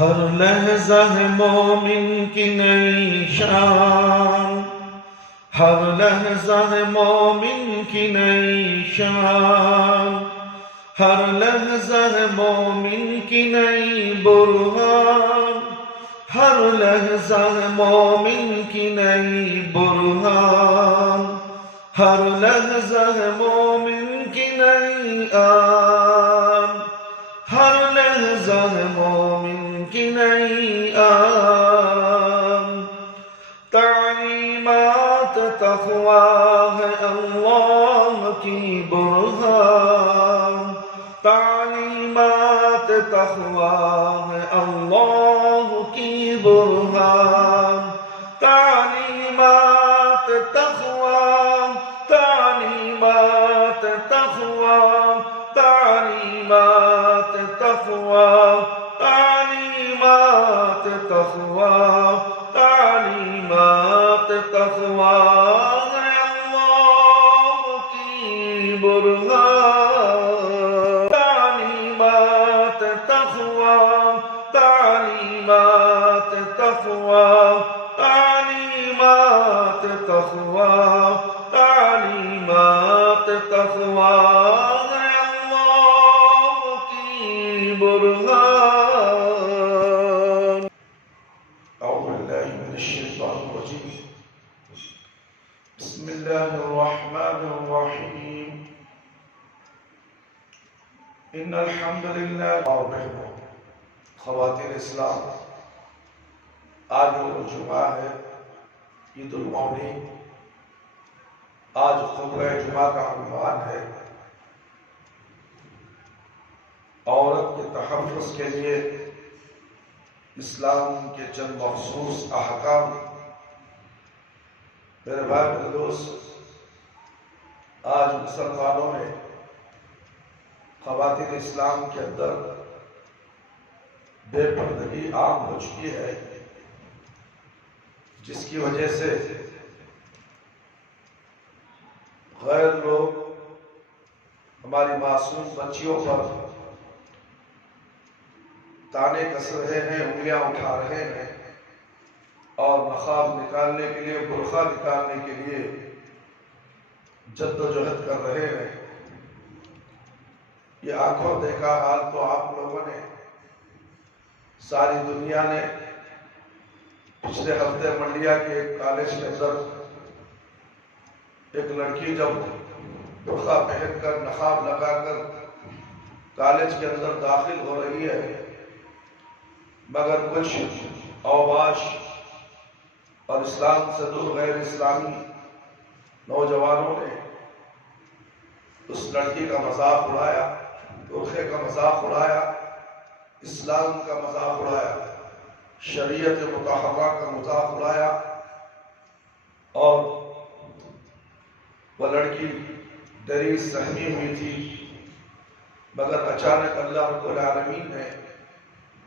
ہر لحظہ ہے مومن کی نئی شان، ہر لحظہ ہے مومن کی نئی شان، ہر لحظہ ہے مومن کی نئی برہان، ہر لحظہ ہے مومن کی نئی برہان، ہر لحظہ ہے مومن کی نئی آن، ہر لحظہ ہے مومن کی نئی آن۔ تعلیمات تقویٰ ہے اللہ کی برہان، تعلیمات تقویٰ ہے اللہ کی برہان، تعلیمات تقویٰ، تعلیمات تقویٰ، تعلیمات تقویٰ، تعلیمات تقویٰ، تعلیمات تقویٰ ہے اللہ کی برہان، تعلیمات تقویٰ، تعلیمات تقویٰ، تعلیمات تقویٰ، تعلیمات تقویٰ ہے اللہ کی برہان۔ اعوذ باللہ من الشیطان الرجیم، بسم اللہ الرحمن الرحیم، ان الحمد للہ۔ اور بہنوں، خواتین اسلام، آج جمعہ ہے، عید المولد۔ آج خطبہ جمعہ کا عنوان ہے عورت کے تحفظ کے لیے اسلام کے چند مخصوص احکام۔ میرے بھائی میرے دوست، آج مسلمانوں میں خواتین اسلام کے اندر بے پردگی عام ہو چکی ہے، جس کی وجہ سے غیر لوگ ہماری معصوم بچیوں پر تانے کس رہے ہیں، انگلیاں اٹھا رہے ہیں، اور نقاب نکالنے کے لیے، برقع نکالنے کے لیے جد و جہد کر رہے ہیں۔ یہ آنکھوں دیکھا حال تو آپ لوگوں نے، ساری دنیا نے پچھلے ہفتے منڈیا کے ایک کالج کے اندر ایک لڑکی جب برقع پہن کر، نقاب لگا کر کالج کے اندر داخل ہو رہی ہے، مگر کچھ اوباش اور اسلام سے دور غیر اسلامی نوجوانوں نے اس لڑکی کا مذاق اڑایا، برقعے کا مذاق اڑایا، اسلام کا مذاق اڑایا، شریعت مطہرہ کا مذاق اڑایا، اور وہ لڑکی ڈری سہمی ہوئی تھی، مگر اچانک اللہ رب العالمین نے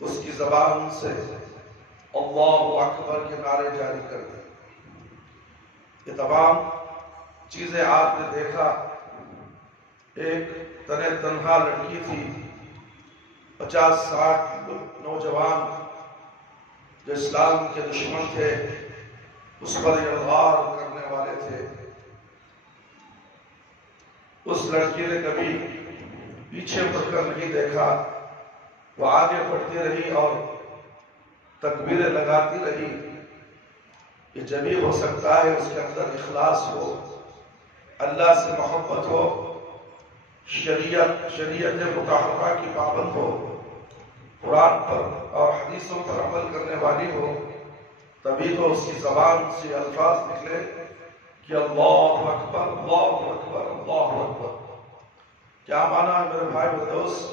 اس کی زبان سے اللہ اکبر کے نعرے جاری کر دیے۔ یہ تمام چیزیں آپ نے دیکھا، ایک تنہا لڑکی تھی، 50-60 نوجوان جو اسلام کے دشمن تھے اس پر یلغار کرنے والے تھے۔ اس لڑکی نے کبھی پیچھے مڑ کر نہیں دیکھا، وہ آگے بڑھتی رہی اور تکبیریں لگاتی رہی۔ یہ جبھی ہو سکتا ہے اس کے اندر اخلاص ہو، اللہ سے محبت ہو، شریعت مطہرہ کی پابند ہو، قرآن پر اور حدیثوں پر عمل کرنے والی ہو، تبھی تو اس کی زبان سے الفاظ نکلے کہ اللہ اکبر، اللہ اکبر، اللہ اکبر۔ کیا معنی ہے میرے بھائی و دوست؟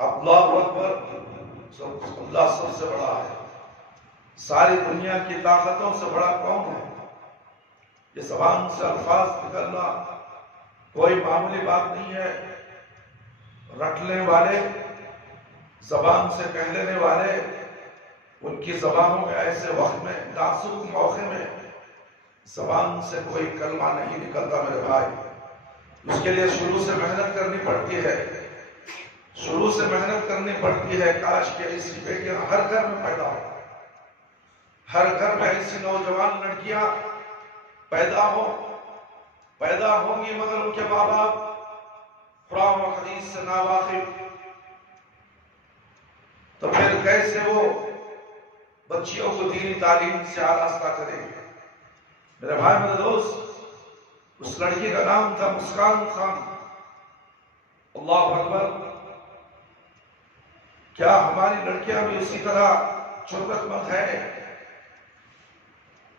اللہ اکبر، اللہ سب سے بڑا ہے، ساری دنیا کی طاقتوں سے بڑا کون ہے؟ یہ زبان سے الفاظ نکلنا کوئی معمولی بات نہیں ہے۔ رٹنے والے، زبان سے کہہ لینے والے، ان کی زبانوں میں ایسے وقت میں، نازک موقع میں زبان سے کوئی کلمہ نہیں نکلتا میرے بھائی۔ اس کے لیے شروع سے محنت کرنی پڑتی ہے، شروع سے محنت کرنی پڑتی ہے. کاش کہ ایسی بیٹیاں ہر گھر میں پیدا ہو، ہر گھر میں ایسی نوجوان لڑکیاں پیدا ہوں گی، مگر ان کے ماں باپ قرآن و حدیث سے ناواقف، تو پھر کیسے وہ بچیوں کو دینی تعلیم سے آراستہ کریں گے؟ میرے بھائی میرے دوست، اس لڑکی کا نام تھا مسکان خان. اللہ اکبر! کیا ہماری لڑکیاں بھی اسی طرح جرأت مند ہیں،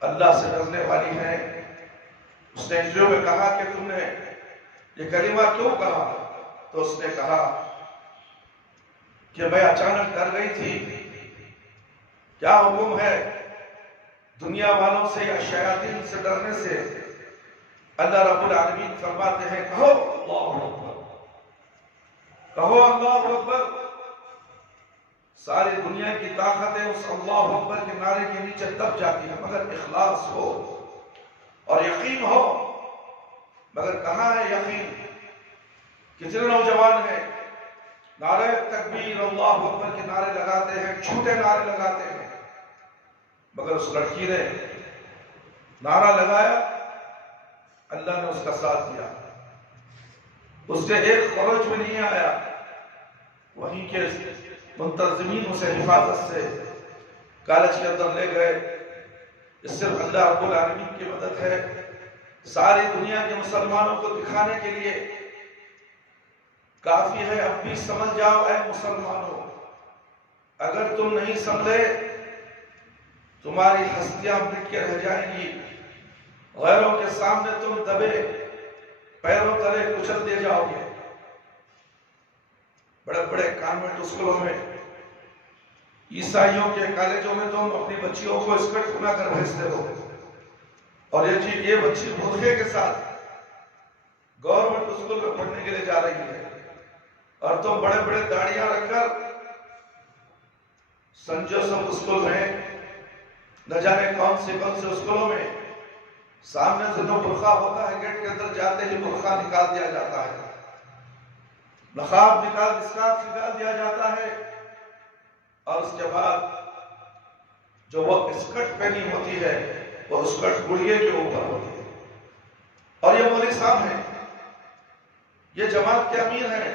اللہ سے ڈرنے والی ہیں؟ اس نے انٹرویو میں کہا کہ تم نے یہ کلمہ کیوں کہا؟ تو اس نے کہا کہ میں اچانک ڈر گئی تھی. کیا حکم ہے دنیا والوں سے یا شیاطین سے ڈرنے سے؟ اللہ رب العالمین فرماتے ہیں کہو اللہ اکبر، کہو اللہ اکبر. ساری دنیا کی طاقتیں اس اللہ اکبر کے نعرے کے نیچے دب جاتی ہیں، مگر اخلاص ہو اور یقین ہو. مگر کہاں ہے یقین؟ کتنے نوجوان ہیں نعرہ تکبیر اللہ اکبر کے نعرے لگاتے ہیں، جھوٹے نعرے لگاتے ہیں. مگر اس لڑکی نے نعرہ لگایا، اللہ نے اس کا ساتھ دیا. اس نے ایک خروج میں نہیں آیا، وہیں کے منتظمین اسے حفاظت سے کالج کے اندر لے گئے. اس صرف اللہ رب العالمین کی مدد ہے. ساری دنیا کے مسلمانوں کو دکھانے کے لیے کافی ہے. اب بھی سمجھ جاؤ اے مسلمانوں، اگر تم نہیں سمجھے تمہاری ہستیاں مٹ کے رہ جائیں گی. غیروں کے سامنے تم دبے پیروں تلے کچل دے جاؤ گے. بڑے بڑے کانوینٹ اسکولوں میں، عیسائیوں کے کالجوں میں تم اپنی بچیوں کو اسکرٹ بنا کر بھیجتے ہو، اور یہ بچی برقعے کے ساتھ گورنمنٹ اسکول میں پڑھنے کے لیے جا رہی ہے، اور تم بڑے بڑے داڑیاں رکھ کر سن جوسف اسکول میں، نہ جانے کون سے اسکولوں میں، سامنے سے جو برقع ہوتا ہے گیٹ کے اندر جاتے ہی برقع نکال دیا جاتا ہے، نقاب نکال دیا جاتا ہے، اور اس کے بعد جو وہ اسکرٹ پہنی ہوتی ہے وہ اسکرٹ گڑیے کے اوپر ہوتی ہے. اور یہ مولوی صاحب ہیں، یہ جماعت کے امیر ہیں،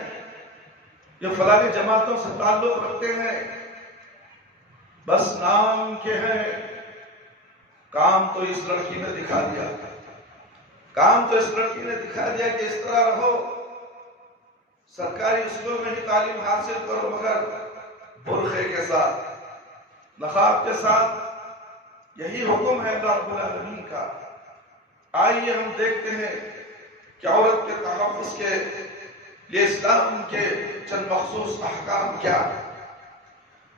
یہ فلانی جماعتوں سے تعلق رکھتے ہیں، بس نام کے ہیں. کام تو اس لڑکی نے دکھا دیا، کہ اس طرح رہو، سرکاری اسکول میں ہی تعلیم حاصل کرو، مگر برقعے کے ساتھ، نقاب کے ساتھ. یہی حکم ہے اللہ رب العالمین کا. آئیے ہم دیکھتے ہیں کہ عورت کے تحفظ کے لیے اسلام کے چند مخصوص احکام کیا ہیں.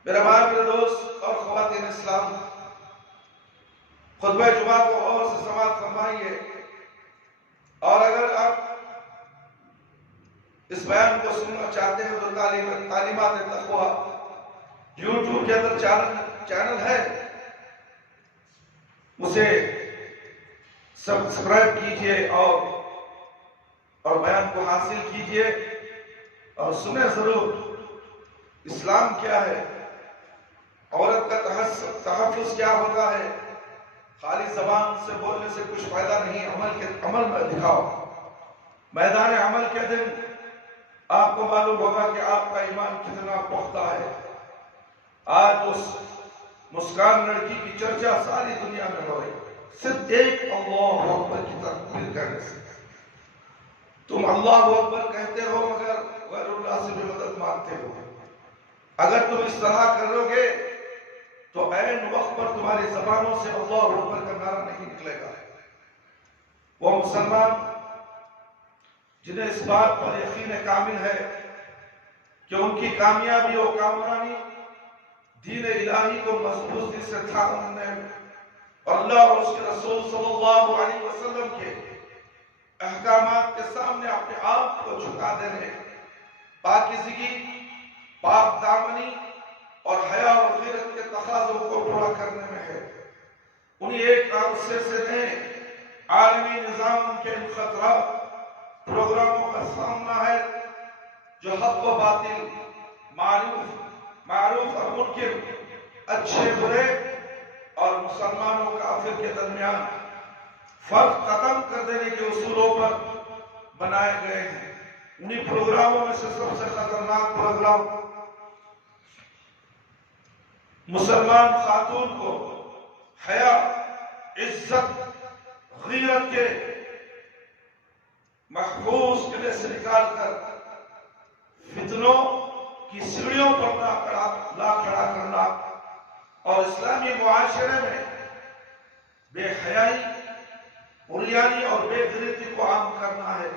میرے بھائی میرے دوست اور خواتین اسلام، خطبہ جمعہ کو اور سے سماعت فرمائیے، اور اگر آپ اس بیان کو سننا چاہتے ہیں تو تعلیمات تقویٰ یوٹیوب کے اندر چینل ہے، اسے سبسکرائب کیجئے اور بیان کو حاصل کیجئے اور سنیں ضرور. اسلام کیا ہے، عورت کا تحفظ کیا ہوتا ہے. خالی زبان سے بولنے سے کچھ فائدہ نہیں، عمل میں دکھاؤ. میدان عمل کے دن آپ کو معلوم ہوگا کہ آپ کا ایمان کتنا پختہ ہے. آج اس مسکان لڑکی کی چرچا ساری دنیا میں ہو رہی ہے، صرف ایک اللہ اکبر کی تکبیر کہنے سے. تم اللہ اکبر کہتے ہو مگر غیر اللہ سے بھی مدد مانگتے ہو. اگر تم اس طرح کرو گے تو عین وقت پر تمہاری زبانوں سے اللہ اکبر کا نعرہ نہیں نکلے گا. وہ مسلمان جنہیں اس بات پر یقین کامل ہے کہ ان کی کامیابی و کامرانی دین الہی کو مضبوطی سے تھامنے اور اللہ اور اس کے رسول صلی اللہ علیہ وسلم کے احکامات کے سامنے اپنے آپ کو جھکا دینے، پاکیزگی، پاک دامنی اور حیا اور غیرت کے تقاضوں کو پورا کرنے میں ہے. انہیں ایک عرصے سے نئے عالمی نظام کے ان خطرات پروگراموں کا سامنا ہے جو حق و باطل، معروف اور منکر، اچھے برے اور مسلمان و کافر کے درمیان فرق ختم کر دینے کے اصولوں پر بنائے گئے ہیں۔ انہی پروگراموں میں سے سب سے خطرناک پروگرام مسلمان خاتون کو حیا، عزت، غیرت کے محفوظ قلعے سے نکال کر فتنوں کی سیڑھیوں پر لا کھڑا کرنا اور اسلامی معاشرے میں بے حیائی، عریانی اور بے غیرتی کو عام کرنا ہے۔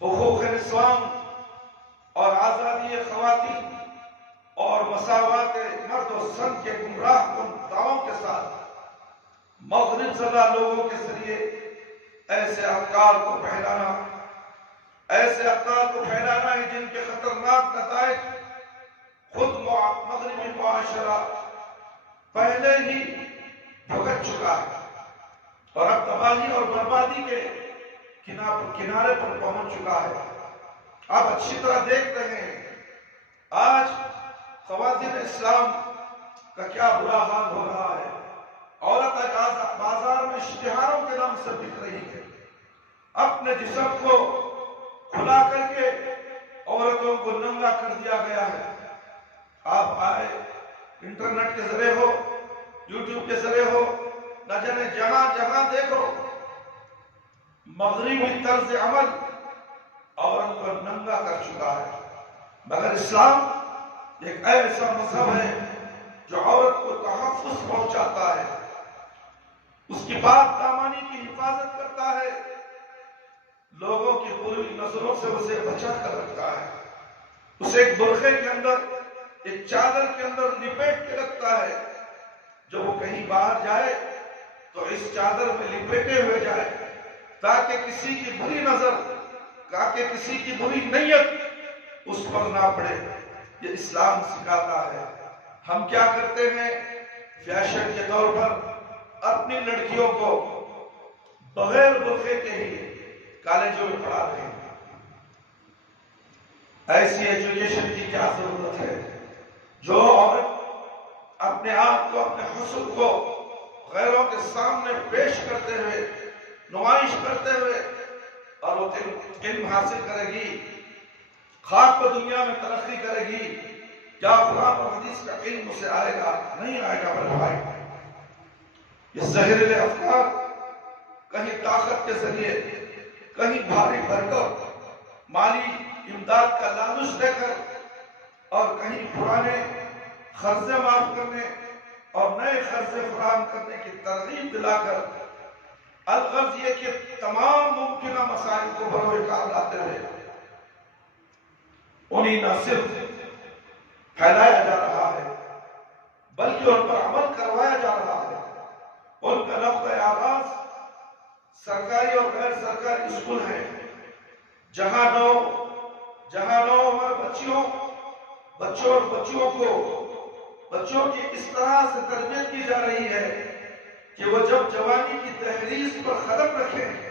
حقوق نسوان اور آزادی خواتین اور مساوات مرد و زن کے گمراہ کن دعووں کے ساتھ مغرب زدہ لوگوں کے ذریعے ایسے افکار کو پھیلانا ہے جن کے خطرناک نتائج خود مغربی معاشرہ پہلے ہی بھگت چکا ہے اور اب تباہی اور بربادی کے کنارے پر پہنچ چکا ہے۔ آپ اچھی طرح دیکھ رہے ہیں آج خواتین اسلام کا کیا برا حال ہو رہا ہے۔ عورت بازار میں اشتہاروں کے نام سے بک رہی ہے، اپنے جسم کو کھلا کر کے عورتوں کو ننگا کر دیا گیا ہے۔ آپ آئے انٹرنیٹ کے ذریعے ہو، یوٹیوب کے ذریعے ہو، نہ جانے جہاں دیکھو مغربی طرز عمل عورت کو ننگا کر چکا ہے۔ مگر اسلام ایک ایسا مذہب ہے جو عورت کو تحفظ پہنچاتا ہے، اس کی پاک دامانی کی حفاظت کرتا ہے، لوگوں کی بری نظروں سے اسے بچا کر رکھتا ہے، اسے ایک برقعے کے اندر، ایک چادر کے اندر لپیٹ کے رکھتا ہے۔ جب وہ کہیں باہر جائے تو اس چادر میں لپیٹے ہوئے جائے تاکہ کسی کی بری نظر، تاکہ کسی کی بری نیت اس پر نہ پڑے۔ یہ اسلام سکھاتا ہے۔ ہم کیا کرتے ہیں؟ فیشن کے طور پر اپنی لڑکیوں کو بغیر برقعے کے ہی کالجوں میں پڑھا رہے ہیں۔ ایسی ایجوکیشن کی کیا ضرورت ہے جو عورت اپنے آپ کو، اپنے حسن کو غیروں کے سامنے پیش کرتے ہوئے، نمائش کرتے ہوئے، اور وہ علم حاصل کرے گی، خاک و دنیا میں ترقی کرے گی، کیا قرآن اور حدیث کا علم اسے آئے گا؟ نہیں آئے گا میرے بھائی۔ یہ زہریلے افکار کہیں طاقت کے ذریعے، کہیں بھاری برکت، مالی امداد کا لالچ دے کر، اور کہیں پرانے قرضے معاف کرنے اور نئے قرضے فراہم کرنے کی ترغیب دلا کر، الغرض یہ کہ تمام ممکنہ مسائل کو بروئے لاتے ہوئے انہیں نہ صرف پھیلایا جا رہا ہے بلکہ ان پر عمل کروایا جا رہا ہے۔ ان کا نقطۂ آغاز سرکاری اور غیر سرکاری اسکول ہیں، جہاں نو عمر بچوں اور بچوں کی اس طرح سے تربیت کی جا رہی ہے کہ وہ جب جوانی کی تحریض پر قدم رکھیں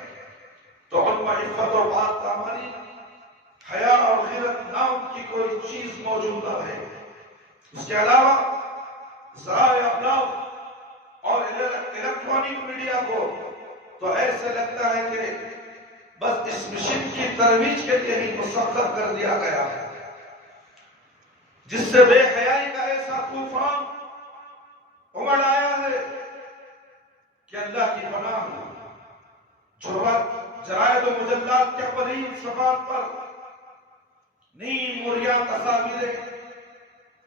تو ان میں عفت و پاک دامانی، حیا اور غیرت نام کی کوئی چیز موجود نہ رہے۔ اس کے علاوہ ذرائع ابلاغ اور الیکٹرانک میڈیا کو تو ایسے لگتا ہے کہ بس اس مشن کی ترویج کے لیے ہی مسخر کر دیا گیا ہے، جس سے بے حیائی کا ایسا طوفان امڑ آیا ہے کہ اللہ کی پناہ ہو۔ جرائد و مجلات کے پرین صفحات پر نیم مریاں تصاویریں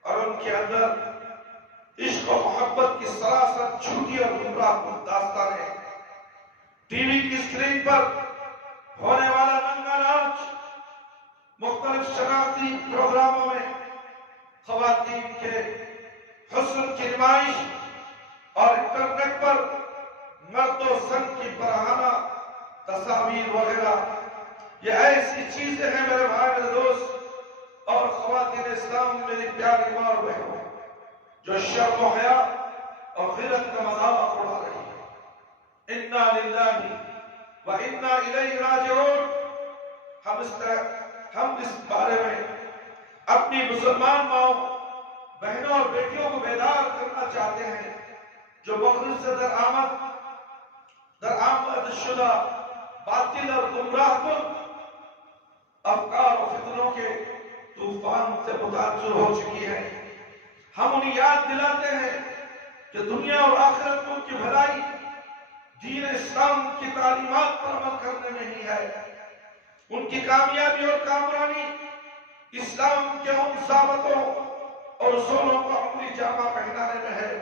اور ان کے اندر عشق و محبت کی سراسر جھوٹی اور گمراہ کن داستانیں، ٹی وی کی اسکرین پر ہونے والا ننگا ناچ، مختلف شناختی پروگراموں میں خواتین کے حسن کی نمائش اور انٹرنیٹ پر مرد و زن کی برہنہ تصاویر وغیرہ، یہ ایسی چیزیں ہیں میرے بھائی، میرے دوست اور خواتین اسلام، میری پیاری ماں اور بہنوں، جو شرم و حیا اور غیرت کا مذاق اڑا رہی ہے۔ انا للہ و انا الیہ راجعون۔ ہم اس بارے میں اپنی مسلمان ماؤں بہنوں اور بیٹیوں کو بیدار کرنا چاہتے ہیں جو مغرب سے درآمد شدہ باطل اور گمراہ کن افکار و فتنوں کے طوفان سے متاثر ہو چکی ہے۔ ہم انہیں یاد دلاتے ہیں کہ دنیا اور آخرت میں ان کی بھلائی دین اسلام کی تعلیمات پر عمل کرنے میں ہی ہے۔ ان کی کامیابی اور کامرانی اسلام کے ان ضابطوں اور اصولوں کو عملی جامہ پہنانے میں ہے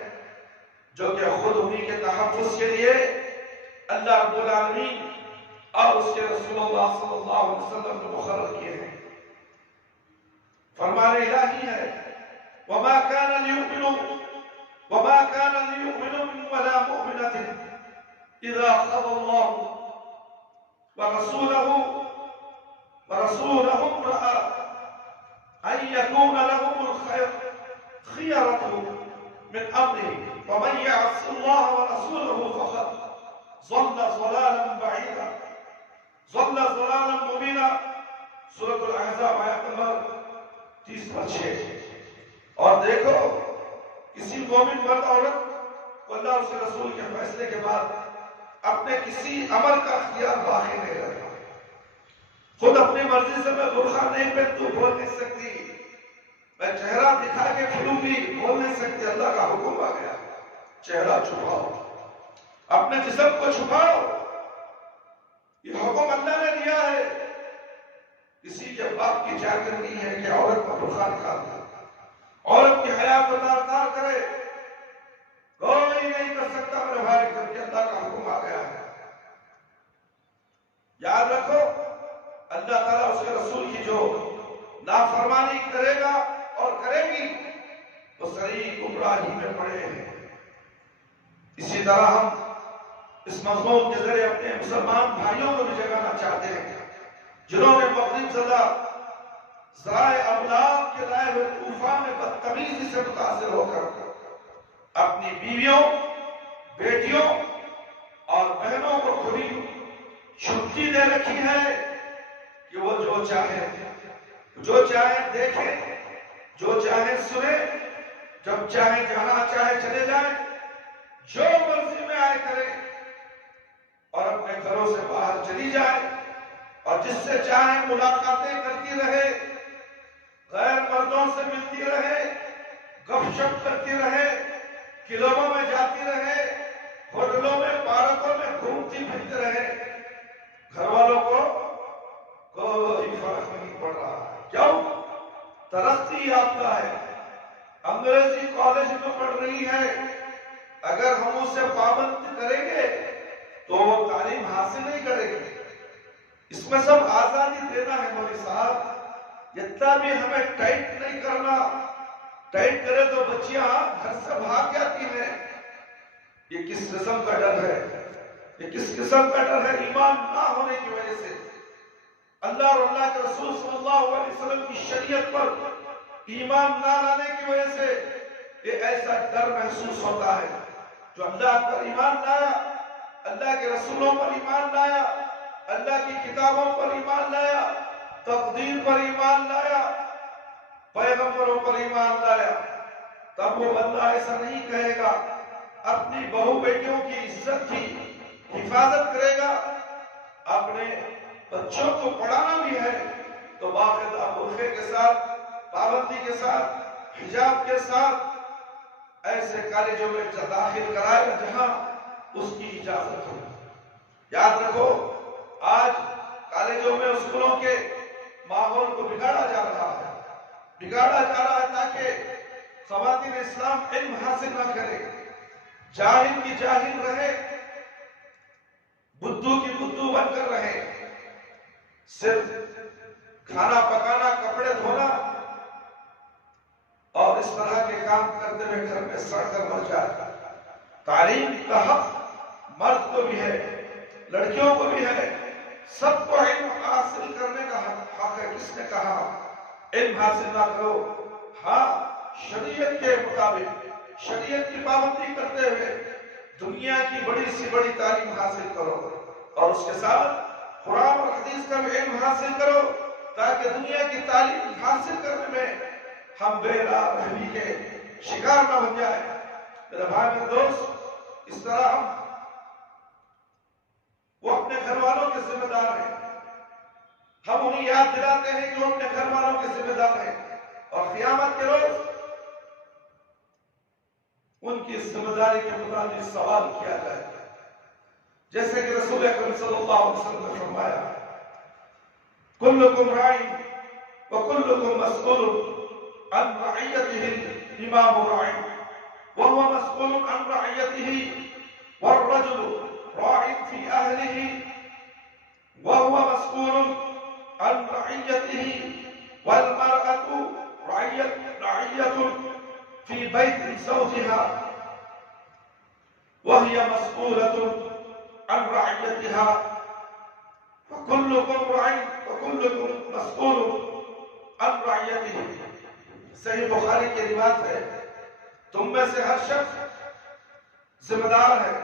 جو کہ خود انہی کے تحفظ کے لیے اللہ رب العالمین اور اس کے رسول اللہ صلی اللہ علیہ وسلم نے مقرر کیے ہیں۔ فرمان الہی ہے وَمَا كَانَ لِيُؤْمِنُ مِنْ وَلَا مُؤْمِنَةٍ إِذَا قَضَى اللَّهُ وَرَسُولُهُ أَمْرًا أَن يَكُونَ لَهُمُ الْخِيَرَةُ مِنْ أَمْرِهِمْ وَمَن يَعْصِ اللَّهَ وَرَسُولَهُ فَقَدْ ضَلَّ ضَلَالًا بَعِيدًا ضَلَّ ضَلَالًا مُبِينًا۔ سورۃ الاحزاب آیت نمبر 30-6۔ اور دیکھو کسی مومن مرد عورت کو اللہ اور اس کے رسول کے فیصلے کے بعد اپنے کسی عمل کا اختیار باقی نہیں رہتا۔ خود اپنی مرضی سے میں برقع نہیں پہنتی بول نہیں سکتی، میں چہرہ دکھا کے پھروں گی بول نہیں سکتی۔ اللہ کا حکم آ گیا چہرہ چھپاؤ، اپنے جسم کو چھپاؤ، یہ حکم اللہ نے دیا ہے۔ کسی کے باپ کی جاگیر نہیں ہے کہ عورت کا برقع نکال دے، عورت کی حیا کو تار کرے، کوئی نہیں کر سکتا میرے بھائی، جبکہ اللہ کا حکم آ گیا ہے۔ یاد رکھو اللہ تعالیٰ اس کے رسول کی جو نافرمانی کرے گا اور کرے گی وہ صریح گمراہی میں پڑے ہیں۔ اسی طرح ہم اس مضمون کے ذریعے اپنے مسلمان بھائیوں کو بھی جگانا چاہتے ہیں جنہوں نے مغرب زدہ ذرائع ابلاغ کے لائے ہوئے طوفان بدتمیزی سے متاثر ہو کر اپنی بیویوں، بیٹیوں اور بہنوں کو کھلی چھٹی دے رکھی ہے کہ وہ جو چاہیں دیکھیں، جو چاہیں سنیں، جب چاہیں جہاں چاہے چلے جائیں، جو مرضی میں آئے کریں اور اپنے گھروں سے باہر چلی جائیں اور جس سے چاہیں ملاقاتیں کرتی رہے، غیر مردوں سے ملتی رہے، گپ شپ کرتی رہے، کلبوں میں جاتی رہے، ہوٹلوں میں پارکوں میں گھومتی پھرتی رہے، گھر والوں کو کوئی فرق نہیں پڑ رہا۔ کیوں؟ ترقی یافتہ ہے، انگریزی کالج میں پڑھ رہی ہے، اگر ہم اسے پابند کریں گے تو وہ تعلیم حاصل نہیں کرے گی۔ اس میں سب آزادی دینا ہے مولوی صاحب، جتنا بھی ہمیں ٹائٹ نہیں کرنا، ٹائٹ کرے تو بچیاں گھر سے بھاگ جاتی ہیں۔ یہ کس قسم کا ڈر ہے؟ یہ کس قسم کا ڈر ہے؟ ایمان نہ ہونے کی وجہ سے، اللہ اور اللہ کے رسول صلی اللہ علیہ وسلم کی شریعت پر ایمان نہ لانے کی وجہ سے یہ ایسا ڈر محسوس ہوتا ہے۔ جو اللہ پر ایمان لایا، اللہ کے رسولوں پر ایمان لایا، اللہ کی کتابوں پر ایمان لایا، تقدیر پر ایمان لایا، پیغمبروں پر ایمان لایا، تب وہ بندہ ایسا نہیں کہے گا، اپنی بہو بیٹیوں کی عزت کی حفاظت کرے گا، اپنے بچوں کو پڑھانا بھی ہے تو باقاعدہ برقعے کے ساتھ، پابندی کے ساتھ، حجاب کے ساتھ ایسے کالجوں میں داخل کرائے گا جہاں اس کی اجازت ہو۔ یاد رکھو آج کالجوں میں اسکولوں کے ماحول کو بگاڑا جا رہا ہے تاکہ خواتین اسلام علم حاصل نہ کرے، جاہل کی جاہل رہے، بدھو کی بدھو بن کر رہے، صرف کھانا پکانا، کپڑے دھونا اور اس طرح کے کام کرتے ہوئے گھر میں سڑ کر مر جائے۔ تعلیم کا حق مرد کو بھی ہے، لڑکیوں کو بھی ہے، سب کو علم حاصل کرنے کا حق ہے۔ کس نے کہا علم حاصل نہ کرو؟ ہاں، شریعت کے مطابق، شریعت کی پابندی کرتے ہوئے دنیا کی بڑی سی بڑی تعلیم حاصل کرو اور اس کے ساتھ قرآن اور حدیث کا بھی علم حاصل کرو تاکہ دنیا کی تعلیم حاصل کرنے میں ہم بے راہ رہی کے شکار نہ بن جائے۔ میرے بھائی میرے دوست، اس طرح وہ اپنے گھر والوں کے ذمہ دار ہیں، ہم انہیں یاد دلاتے ہیں کہ وہ اپنے گھر والوں کے ذمہ دار ہیں، اور قیامت کے روز ان کی ذمہ داری کے مطابق سوال کیا جائے گا۔ جیسے کہ رسول اکرم صلی اللہ علیہ وسلم نے فرمایا، کلکم راعٍ وکلکم مسئول عن رعیتہ، الامام راعٍ وهو مسئول عن رعیتہ، والرجل راعٍ فی اہلہ وهو مسئول عن رعیتہ، والمرأة رعیة فی بیت زوجها وهي مسئولة عن رعیتها، فكلكم راع وكلكم مسئول عن رعیتہ۔ صحیح بخاری کی روایت ہے، تم میں سے ہر شخص ذمہ دار ہے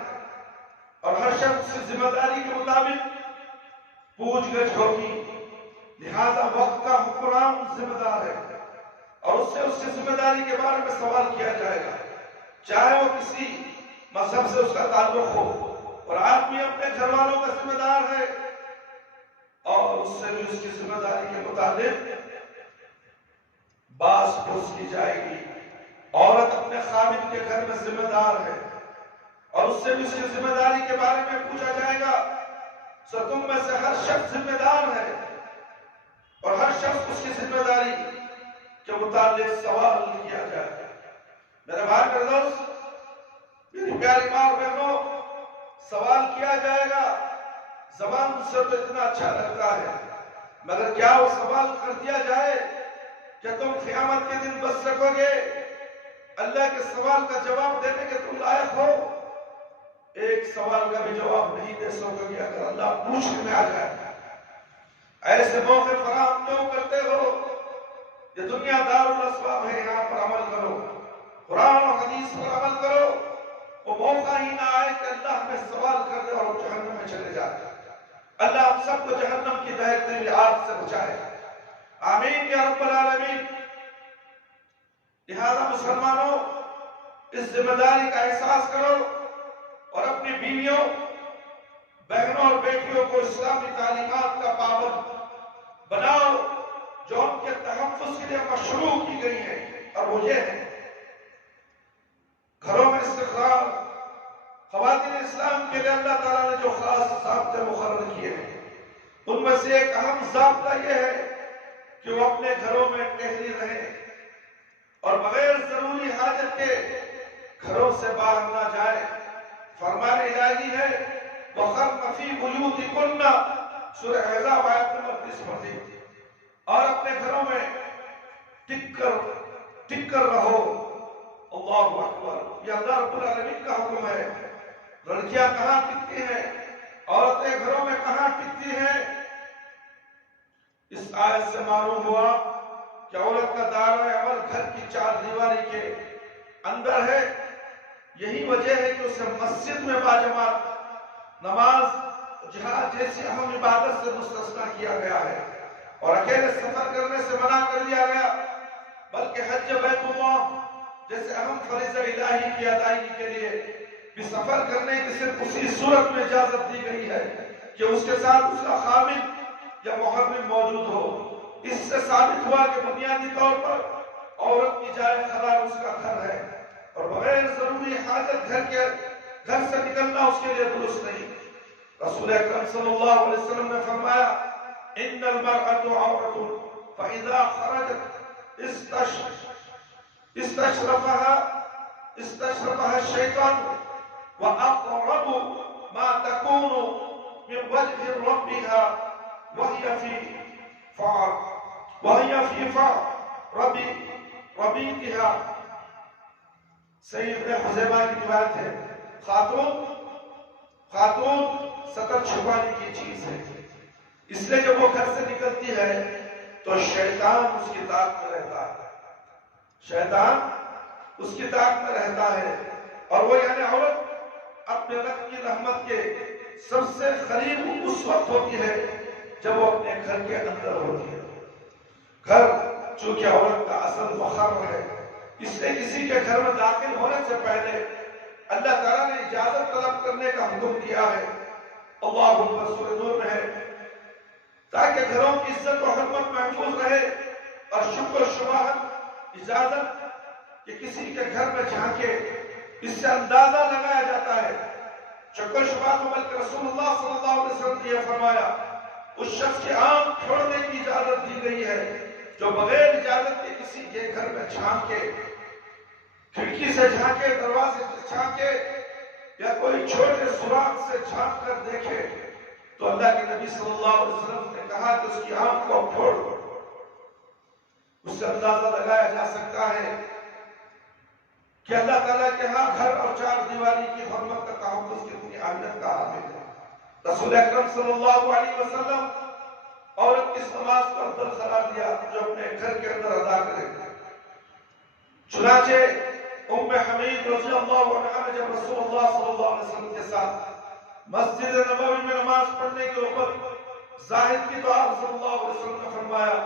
اور ہر شخص ذمہ داری کے مطابق پوچھ گچھ ہوگی، لہذا وقت کا حکمران ذمہ دار ہے اور اس سے اس کی ذمہ داری کے بارے میں سوال کیا جائے گا، چاہے وہ کسی مذہب سے اس کا تعلق ہو، اور آدمی اپنے گھر والوں کا ذمہ دار ہے اور اس سے بھی اس کی ذمہ داری کے مطابق باس پوچھ کی جائے گی۔ عورت اپنے خاوند کے گھر میں ذمہ دار ہے اور اس سے بھی اس کی ذمہ داری کے بارے میں پوچھا جائے گا۔ سو تم میں سے ہر شخص ذمہ دار ہے اور ہر شخص اس کی ذمہ داری کے متعلق سوال کیا جائے گا۔ میرے بھائی میرے دوست، میری پیاری ماں اور بہنوں، سوال کیا جائے گا۔ زبان سے تو اتنا اچھا لگتا ہے، مگر کیا وہ سوال کر دیا جائے کہ تم قیامت کے دن بچ سکو گے؟ اللہ کے سوال کا جواب دینے کے تم لائق ہو؟ ایک سوال کا بھی جواب نہیں دے سکو گے اگر اللہ پوچھنے میں آ جائے۔ ایسے موقع فراہم کیوں کرتے ہو؟ یہ دنیا دار الاسباب ہے، یہاں پر عمل کرو، قرآن اور حدیث پر عمل کرو۔ وہ موقع ہی نہ آئے کہ اللہ ہمیں سوال کر دے اور جہنم میں چلے جائے۔ اللہ ہم سب کو جہنم کی دہکتی ہوئی آگ سے بچائے، آمین یا رب العالمین۔ لہذا مسلمانوں، اس ذمہ داری کا احساس کرو اور اپنی بیویوں، بہنوں اور بیٹیوں کو اسلامی تعلیمات کا پابند بناؤ جو ان کے تحفظ کے لیے مشروع کی گئی ہے، اور وہ یہ ہے گھروں میں استقرار۔ خواتین اسلام کے لیے اللہ تعالیٰ نے جو خاص ضابطے مقرر کیے ہیں، ان میں سے ایک اہم ضابطہ یہ ہے کہ وہ اپنے گھروں میں ٹہلی رہیں اور بغیر ضروری حاجت کے گھروں سے باہر نہ جائے۔ فرمان الہی ہے، وَقَرْنَ فِي بُيُوتِكُنَّ، سورہ احزاب آیت نمبر 30 پڑھی، اور اپنے گھروں میں ٹک کر رہو۔ اللہ اکبر، یہ اللہ رب العالمین کا حکم ہے۔ لڑکیاں کہاں ٹکتی ہیں؟ عورتیں گھروں میں کہاں ٹکتی ہیں؟ اس آیت سے معلوم ہوا کہ عورت کا دائرہ عمل گھر کی چار دیواری کے اندر ہے۔ یہی وجہ ہے کہ اسے مسجد میں باجماعت نماز جہاد جیسی اہم عبادت سے مستثنیٰ کیا گیا ہے، اور اکیلے سفر کرنے سے منع کر دیا گیا، بلکہ حج بیت اللہ جیسے اہم فریضہ الہی کی ادائیگی کے لیے بھی سفر کرنے کی صرف اسی صورت میں اجازت دی گئی ہے کہ اس کے ساتھ اس کا خامن یا محرم موجود ہو۔ اس سے ثابت ہوا کہ بنیادی طور پر عورت کی جائے قرار اس کا گھر ہے، اور بغیر ضروری حاجت گھر سے نکلنا اس کے لیے درست نہیں۔ رسول اکرم صلی اللہ علیہ وسلم نے فرمایا، ان المرأة عورة فإذا خرجت استشرفها الشيطان وأقرب ما تكون من وجه ربها وهي في فعل ربيتها۔ سید حذیفہ کی روایت ہے، خاتون سطر چھپانے کی چیز ہے، اس لیے جب وہ گھر سے نکلتی ہے تو شیطان اس کی طاقت میں رہتا ہے، شیطان اس کی طاقت میں رہتا ہے، اور وہ یعنی عورت اپنے رب کی رحمت کے سب سے قریب اس وقت ہوتی ہے جب وہ اپنے گھر کے اندر ہوتی ہے۔ گھر چونکہ عورت کا اصل مقر ہے، اس لیے کسی کے گھر میں داخل ہونے سے پہلے اللہ تعالیٰ نے اجازت طلب کرنے کا حکم دیا ہے۔ اللہ اکبر سورہ نور میں ہے، تاکہ گھروں کی عزت و حرمت محفوظ رہے، اور شکر و شبہت اجازت کہ کسی کے گھر میں جھانکے، اس سے اندازہ لگایا جاتا ہے شکر و شبہت، بلکہ رسول اللہ صلی اللہ علیہ وسلم نے یہ فرمایا اس شخص کی آنکھ پھوڑنے کی اجازت دی گئی ہے جو بغیر اجازت کے کسی کے گھر میں جھانکے، کھڑکی سے جھانکے، دروازے سے جھانکے، یا کوئی چھوٹے سوراخ سے جھانک کر دیکھے تو اللہ کے نبی صلی اللہ علیہ وسلم نے کہا کہ اس کی آنکھ کو پھوڑ دو۔ اس سے اندازہ لگایا جا سکتا ہے کہ اللہ تعالیٰ کے ہاں گھر اور چار دیواری کی حرمت کا تحفظ کتنی اہمیت کا حامل ہے۔ رسول اکرم صلی اللہ علیہ وسلم عورت کی نماز کو افضل قرار دیا جو اپنے گھر کے اندر ادا کرے۔ چنانچہ ام حمید رضی اللہ عنہ نے جب رسول اللہ صلی اللہ علیہ وسلم کے ساتھ مسجد نبوی میں نماز پڑھنے کے اوپر زاہد کی تو آپ صلی اللہ علیہ وسلم نے فرمایا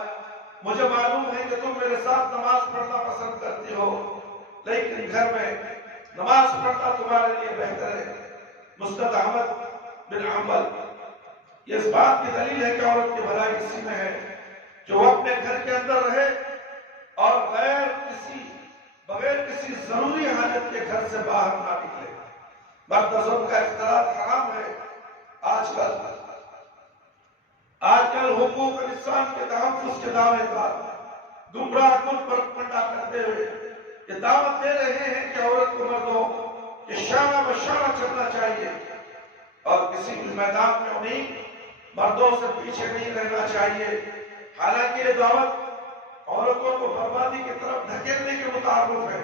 مجھے معلوم ہے کہ تم میرے ساتھ نماز پڑھنا پسند کرتی ہو، لیکن گھر میں نماز پڑھنا تمہارے لیے بہتر ہے۔ مسند احمد بن حنبل۔ یہ اس بات کی دلیل ہے کہ عورت کی بھلائی اسی میں ہے جو وہ اپنے گھر کے اندر رہے اور بغیر کسی ضروری حاجت کے گھر سے باہر نہ نکلے۔ مرد و زوج کا اختلاط حرام ہے۔ آج کل حقوق انسان کے تحفظ کے دعوے دار گمراہ کن پر پنڈا کرتے ہوئے یہ دعوت دے رہے ہیں کہ عورت کو مردوں کے شانہ بشانہ چلنا چاہیے اور کسی بھی میدان میں انہیں مردوں سے پیچھے نہیں رہنا چاہیے۔ حالانکہ یہ دعوت عورتوں کو بربادی کی طرف دھکیلنے کے متعارف ہے،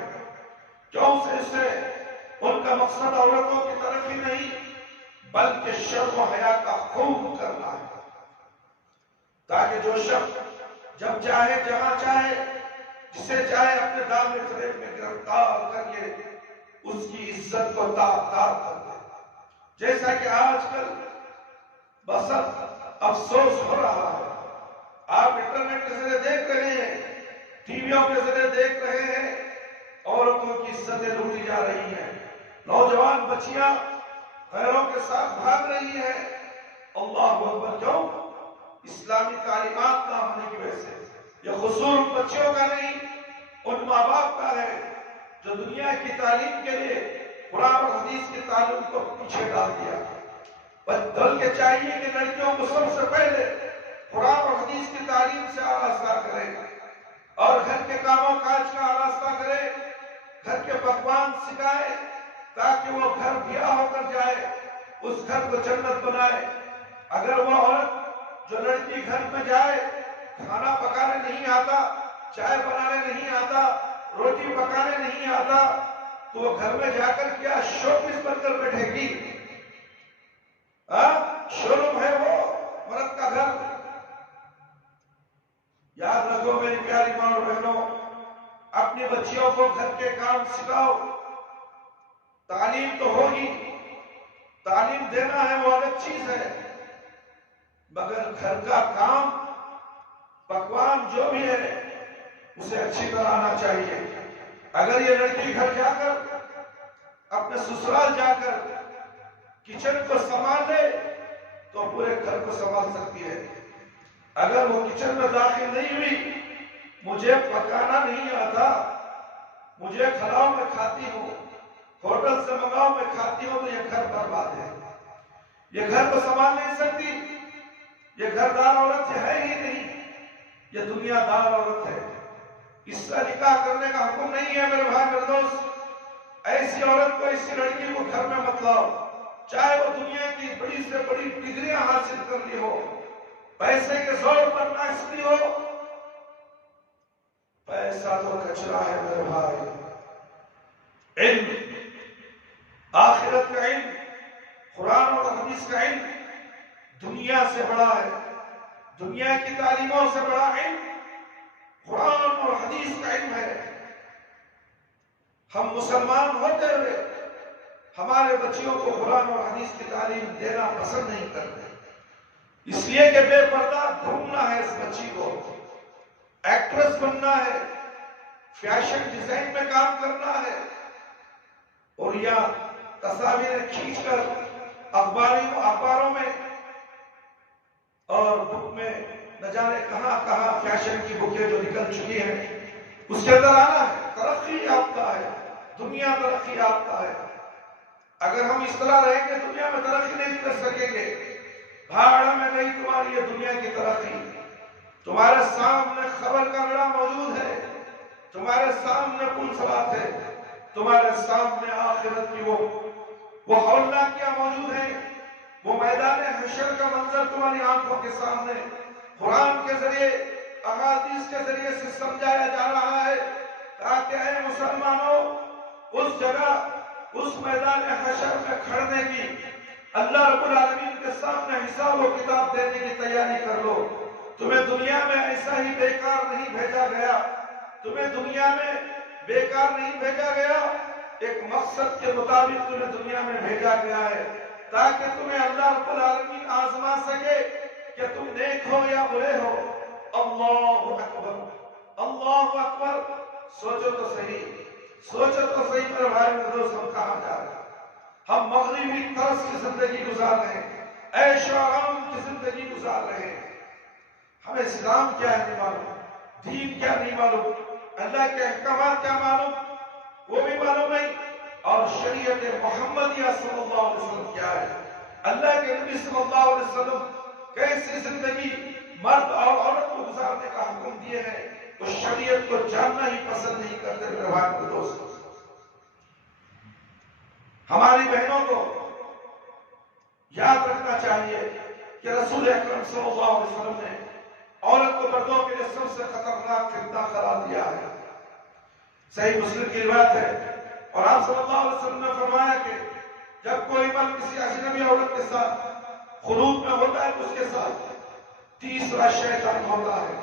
کیوں سے ان کا مقصد عورتوں کی ترقی نہیں بلکہ شرم و حیا کا خوب کرنا ہے، تاکہ جو شخص جب چاہے جہاں چاہے جسے چاہے اپنے دامن فریب میں گرفتار کر کے اس کی عزت کو تار کر دے۔ جیسا کہ آج کل بسط افسوس ہو رہا ہے، آپ انٹرنیٹ کے ذریعے دیکھ رہے ہیں، ٹی ویوں کے ذریعے دیکھ رہے ہیں، عورتوں کی عزتیں لوٹی جا رہی ہیں، نوجوان بچیاں غیروں کے ساتھ بھاگ رہی ہیں۔ اللہ اکبر! کیوں؟ اسلامی تعلیمات نہ ہونے کی وجہ سے۔ یہ قصور بچیوں کا نہیں، ان ماں باپ کا ہے جو دنیا کی تعلیم کے لیے قرآن اور حدیث کی تعلیم کو پیچھے ڈال دیا۔ بلکہ چاہیے کہ لڑکیوں کو سب سے پہلے قرآن اور حدیث کی تعلیم سے آراستہ کرے اور گھر کے کاموں کاج کا آراستہ کرے، گھر کے پکوان سکھائے تاکہ وہ گھر بیاہ ہو کر جائے، اس گھر کو جنت بنائے۔ اگر وہ عورت جو لڑکی گھر میں جائے کھانا پکانے نہیں آتا، چائے بنانے نہیں آتا، روٹی پکانے نہیں آتا، تو وہ گھر میں جا کر کیا شو پیس بن کر بیٹھے گی؟ شو روم ہے وہ مرد کا گھر۔ یاد رکھو میری پیاری ماں اور بہنوں، اپنی بچیوں کو گھر کے کام سکھاؤ۔ تعلیم تو ہوگی، تعلیم دینا ہے وہ الگ چیز ہے، مگر گھر کا کام پکوان جو بھی ہے اسے اچھی طرح آنا چاہیے۔ اگر یہ لڑکی گھر جا کر اپنے سسرال جا کر کچن کو سنبھال لے تو پورے گھر کو سنبھال سکتی ہے۔ اگر وہ کچن میں داخل نہیں ہوئی، مجھے پکانا نہیں آتا، مجھے کھلاؤ میں کھاتی ہوں، ہوٹل سے منگاؤ میں کھاتی ہوں، تو یہ گھر برباد ہے۔ یہ گھر کو سنبھال نہیں سکتی، یہ گھر دار عورت ہے ہی نہیں، یہ دنیا دار عورت ہے۔ اس سے نکاح کرنے کا حکم نہیں ہے میرے بھائی میرے دوست۔ ایسی عورت کو، ایسی لڑکی کو گھر میں مت لاؤ، چاہے وہ دنیا کی بڑی سے بڑی ڈگریاں حاصل کر لی ہو، پیسے کے زور پر ناچتی ہو۔ پیسہ تو کچرا ہے میرے بھائی، علم، آخرت کا علم، قرآن اور حدیث کا علم دنیا سے بڑا ہے، دنیا کی تعلیموں سے بڑا علم قرآن اور حدیث کا علم ہے۔ ہم مسلمان ہوتے ہوئے ہمارے بچیوں کو قرآن اور حدیث کی تعلیم دینا پسند نہیں کرتے، اس لیے کہ بے پردہ گھومنا ہے اس بچی کو، ایکٹریس بننا ہے، فیشن ڈیزائن میں کام کرنا ہے، اور یا تصاویریں کھینچ کر اخباروں میں اور بک میں نہ جانے کہاں کہاں فیشن کی بکیں جو نکل چکی ہیں اس کے اندر آنا ہے۔ ترقی یافتہ ہے، دنیا ترقی یافتہ ہے۔ اگر ہم اس طرح رہیں گے دنیا میں ترقی نہیں کر سکیں گے۔ بھاڑ میں نہیں تمہاری یہ دنیا کی ترقی، تمہارے سامنے خبر کا گڑا موجود ہے، تمہارے سامنے پلسرات ہے، تمہارے سامنے آخرت کی وہ ہولناکیاں موجود ہیں، وہ میدان حشر کا منظر تمہاری آنکھوں کے سامنے قرآن کے ذریعے احادیث کے ذریعے سے سمجھایا جا رہا ہے، تاکہ اے مسلمانوں اس جگہ اس میدان حشر میں کھڑنے کی، اللہ رب العالمین کے سامنے حساب و کتاب دینے کی تیاری کر لو۔ تمہیں دنیا میں ایسا ہی بیکار نہیں بھیجا گیا، تمہیں دنیا میں بیکار نہیں بھیجا گیا، ایک مقصد کے مطابق تمہیں دنیا میں بھیجا گیا ہے، تاکہ تمہیں اللہ رب العالمین آزما سکے کہ تم نیک ہو یا برے ہو۔ اللہ اکبر، اللہ اکبر۔ سوچو تو صحیح، سوچو تو صحیح میرے بھائی میرے دوست، ہم کہاں جا رہے ہیں؟ ہم مغربی طرز کی زندگی گزار رہے ہیں، عیش و آرام کی زندگی گزار رہے ہیں۔ ہمیں اسلام کیا ہے نہیں معلوم، دین کیا نہیں معلوم، اللہ کے احکامات کیا معلوم وہ بھی معلوم نہیں، اور شریعت محمدیہ صلی اللہ علیہ وسلم کیا ہے، اللہ کے نبی صلی اللہ علیہ وسلم کیسی زندگی مرد اور عورت کو گزارنے کا حکم دیے ہیں، اس شریعت کو جاننا ہی پسند نہیں کرتے میرے بھائی میرے دوست۔ ہماری بہنوں کو یاد رکھنا چاہیے کہ رسول اکرم صلی اللہ علیہ وسلم نے عورت کو مردوں کے لیے سب سے خطرناک فتنہ قرار دیا ہے۔ صحیح مسلم کی روایت ہے، اور آپ صلی اللہ علیہ وسلم نے فرمایا کہ جب کوئی مرد کسی اجنبی عورت کے ساتھ خلوت میں ہوتا ہے تو اس کے ساتھ تیسرا شیطان ہوتا ہے۔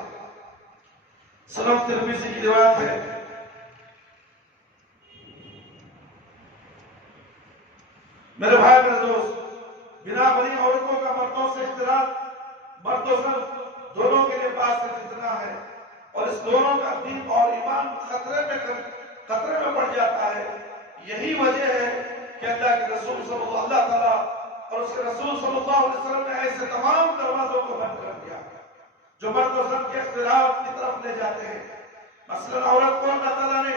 سنن ترمذی کی روایت ہے، میرے بھائی میرے دوست، بنا بنی عورتوں کا مردوں سے اختلاط مرد و زن دونوں کے لیے باعث فتنہ ہے، اور اس دونوں کا دین اور ایمان خطرے میں پڑ جاتا ہے۔ یہی وجہ ہے کہ اللہ کے رسول اللہ تعالیٰ اور اس کے رسول صلی اللہ علیہ وسلم نے ایسے تمام دروازوں کو بند کر دیا جو مرد و زن کے اختلاف کی طرف لے جاتے ہیں۔ مثلا عورت کو اللہ تعالیٰ نے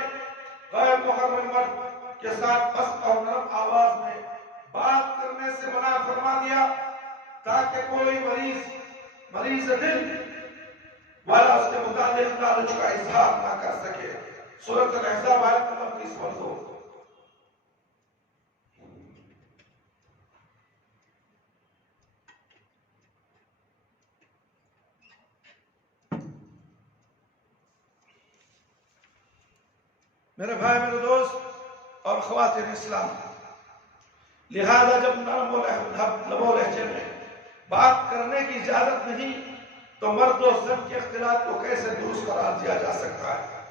غیر محرم مرد کے ساتھ پست اور نرم آواز میں بات کرنے سے منع فرما دیا، تاکہ کوئی مریض دل والا اس کے متعلق نالج کا اظہار نہ کر سکے۔ سورۃ الاحزاب آیت نمبر 30 پڑھ دو۔ میرے بھائی میرے دوست اور خواتین اسلام، لہذا جب نرم و لہجے میں بات کرنے کی اجازت نہیں تو مرد و زن کے اختلاط کو کیسے درست قرار دیا جا سکتا ہے؟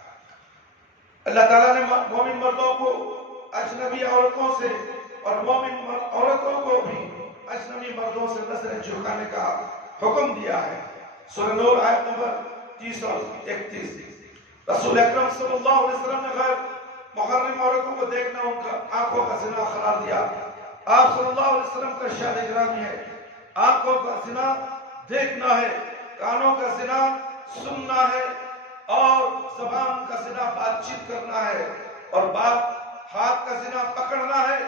اللہ تعالیٰ نے مومن مردوں کو اجنبی عورتوں سے اور مومن عورتوں کو بھی اجنبی مردوں سے نظریں جھکانے کا حکم دیا ہے۔ سورہ نور آیت نمبر 30 اور 31۔ رسول اکرم صلی اللہ علیہ وسلم نے غیر محرم عورتوں کو دیکھنا ان کا آنکھوں کا زنا قرار دیا۔ آپ صلی اللہ علیہ وسلم کا ارشاد گرامی ہے، آنکھوں کا زنا دیکھنا ہے، کانوں کا زنا سننا ہے، اور زبان کا زنا بات چیت کرنا ہے، اور ہاتھ کا زنا پکڑنا ہے،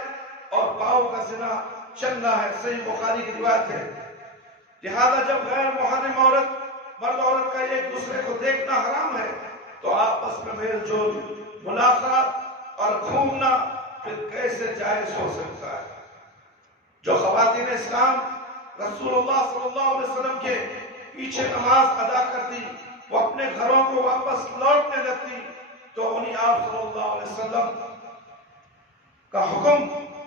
اور پاؤں کا زنا چلنا ہے۔ صحیح بخاری کی روایت ہے۔ لہذا جب غیر محرم عورت مرد عورت کا ایک دوسرے کو دیکھنا حرام ہے تو آپس میں میل جول، ملاقات اور گھومنا پھر کیسے جائز ہو سکتا ہے؟ جو خواتین اسلام رسول اللہ صلی اللہ علیہ وسلم کے پیچھے نماز ادا کرتی، وہ اپنے گھروں کو واپس لوٹنے لگتی تو انہیں آپ صلی اللہ علیہ وسلم کا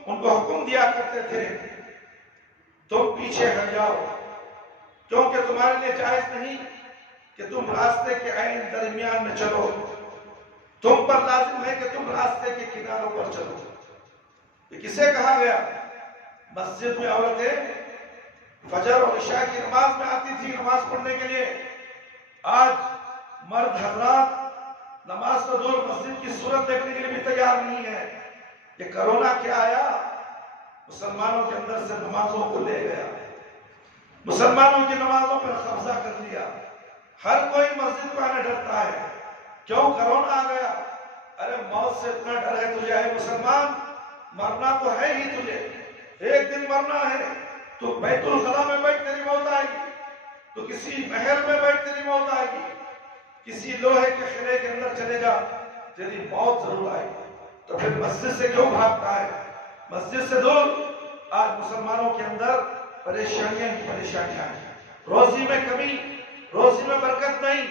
ان کو حکم دیا کرتے تھے، تم پیچھے ہٹ جاؤ، کیونکہ تمہارے لیے جائز نہیں کہ تم راستے کے عین درمیان میں چلو، تم پر لازم ہے کہ تم راستے کے کناروں پر چلو۔ یہ کسے کہا گیا؟ مسجد میں عورتیں فجر اور عشاء کی نماز میں آتی تھی نماز پڑھنے کے لیے، آج مرد حضرات نماز تو دور مسجد کی صورت دیکھنے کے لیے بھی تیار نہیں ہے. یہ کرونا کیا آیا مسلمانوں کے اندر سے نمازوں کو لے گیا, مسلمانوں کی نمازوں پر قبضہ کر لیا. ہر کوئی مسجد کو آنے ڈرتا ہے. کیوں؟ کرونا آ گیا. ارے موت سے اتنا ڈر ہے تجھے اے مسلمان؟ مرنا تو ہے ہی تجھے, ایک دن مرنا ہے. تو بیت الخلا میں بیٹھ تیری موت آئے گی, تو کسی محل میں بیٹھ تیری موت آئے گی, کسی لوہے کے خلے کے اندر چلے جا تیری موت ضرور آئے گی. تو پھر مسجد سے کیوں بھاگتا ہے؟ مسجد سے دور. آج مسلمانوں کے اندر پریشانیاں ہی پریشانیاں ہیں. روزی میں کمی, روزی میں برکت نہیں,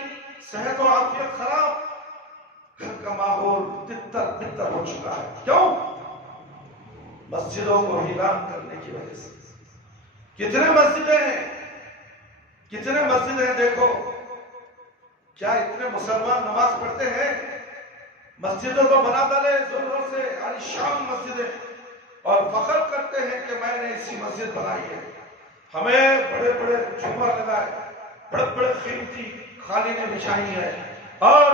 صحت و عافیت خراب, گھر کا ماحول تتر بتر ہو چکا ہے. کیوں؟ مسجدوں کو ویران کرنے کی وجہ سے. کتنے مسجدیں ہیں, کتنے مسجدیں ہیں دیکھو. کیا اتنے مسلمان نماز پڑھتے ہیں؟ مسجدوں کو بنا ڈالے زوروں سے, عالیشان مسجدیں, اور فخر کرتے ہیں کہ میں نے اسی مسجد بنائی ہے. ہمیں بڑے بڑے جھومر لگائے, بڑے بڑے قیمتی قالینیں بچھائی ہے, اور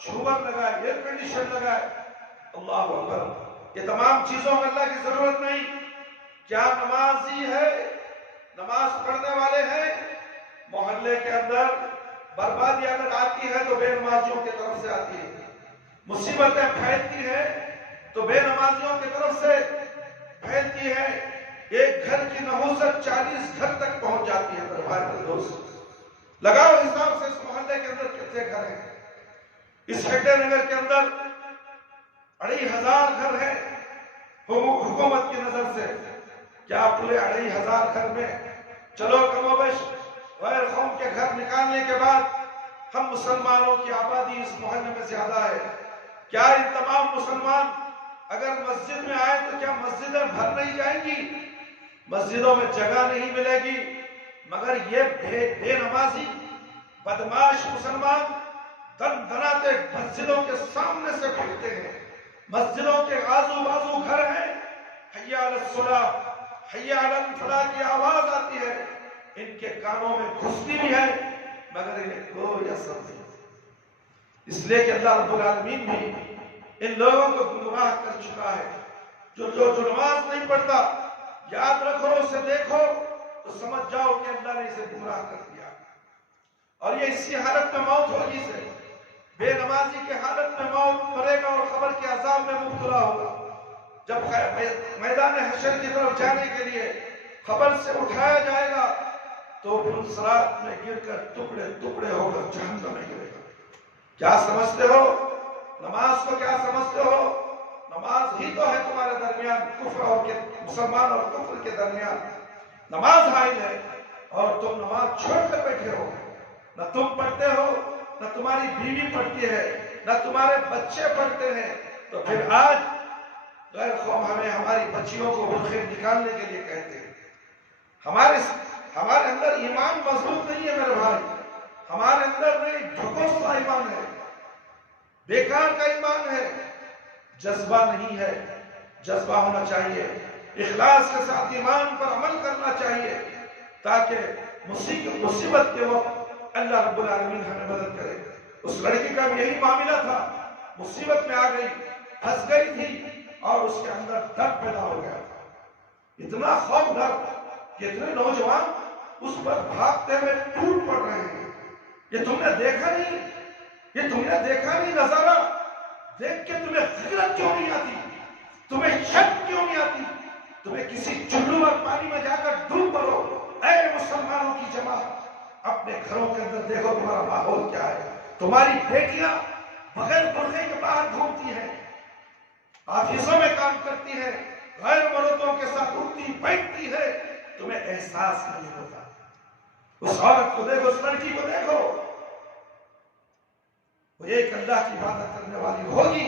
جھومر لگائے, ایئر کنڈیشن لگائے. اللہ اکبر. یہ تمام چیزوں میں اللہ کی ضرورت نہیں. کیا نمازی ہے, نماز پڑھنے والے ہیں؟ محلے کے اندر بربادی اگر آتی ہے تو بے نمازیوں کی طرف سے آتی ہے. مصیبتیں پھیلتی ہیں تو بے نمازیوں کی طرف سے پھیلتی ہے. ایک گھر کی نحوست 40 گھر تک پہنچ جاتی ہے. میرے دوست لگاؤ حساب سے اس محلے کے اندر کتنے گھر ہیں. اس ہیڈے نگر کے اندر 2500 گھر ہیں حکومت کی نظر سے. کیا پورے 2500 گھر میں چلو کم و بیش غیر قوم کے گھر نکالنے کے بعد ہم مسلمانوں کی آبادی اس محلے میں زیادہ ہے. کیا ان تمام مسلمان اگر مسجد میں آئے تو کیا مسجدیں بھر نہیں جائیں گی؟ مسجدوں میں جگہ نہیں ملے گی. مگر یہ بے نمازی بدماش مسلمان دن دناتے مسجدوں کے سامنے سے پھرتے ہیں. مسجدوں کے آزو بازو گھر ہیں, حی علی الصلاۃ حی علی الفلاح کی آواز آتی ہے, ان کے کانوں میں گھستی بھی ہے مگر انہیں کوئی اثر نہیں. اس لیے کہ اللہ رب العالمین بھی ان لوگوں کو گمراہ کر چکا ہے. جو نماز نہیں پڑھتا, یاد رکھو, اسے دیکھو تو سمجھ جاؤ کہ اللہ نے اسے گمراہ کر دیا, اور یہ اسی حالت میں موت ہوگی سے. بے نمازی کے حالت میں موت مرے گا اور قبر کے عذاب میں مبتلا ہوگا. جب میدان حشر کی طرف جانے کے لیے قبر سے اٹھایا جائے گا تو صراط میں گر کر ٹکڑے ٹکڑے ہو کر جہنم میں گرے گا. کیا سمجھتے ہو نماز کو؟ کیا سمجھتے ہو نماز ہی تو ہے تمہارے درمیان کفر اور مسلمان اور کفر کے درمیان نماز حائل ہے, اور تم نماز چھوڑ کر بیٹھے ہو. نہ تم پڑھتے ہو, نہ تمہاری بیوی پڑھتی ہے, نہ تمہارے بچے پڑھتے ہیں. تو پھر آج غیر قوم ہمیں ہماری بچیوں کو برقع نکالنے کے لیے کہتے ہیں. ہمارے اندر ایمان مضبوط نہیں ہے میرے بھائی. ہمارے اندر نہیں, ڈھکوس کا ایمان ہے, بیکار کا ایمان ہے, جذبہ نہیں ہے. جذبہ ہونا چاہیے, اخلاص کے ساتھ ایمان پر عمل کرنا چاہیے, تاکہ مصیبت کے وقت اللہ رب العالمین ہمیں مدد کرے. اس لڑکی کا بھی یہی معاملہ تھا, مصیبت میں آ گئی, پھنس گئی تھی, اور اس کے اندر ڈر پیدا ہو گیا تھا. اتنا خوف ڈر کہ اتنے نوجوان اس پر بھاگتے ہوئے ٹوٹ پڑ رہے ہیں. یہ تم نے دیکھا نہیں, یہ تم نے دیکھا نہیں نظارہ, دیکھ کے تمہیں غیرت کیوں نہیں آتی, تمہیں شک کیوں نہیں آتی, تمہیں کسی چلو اور پانی میں جا کر ڈوب پڑو. اے مسلمانوں کی جماعت, اپنے گھروں کے اندر دیکھو تمہارا ماحول کیا ہے. تمہاری بیٹیاں بغیر برقعے کے باہر گھومتی ہیں, آفسوں میں کام کرتی ہیں, غیر مردوں کے ساتھ اٹھتی بیٹھتی ہے, تمہیں احساس نہیں ہوتا. اس عورت کو دیکھو, اس لڑکی کو دیکھو, وہ ایک اللہ کی عبادت کرنے والی ہوگی,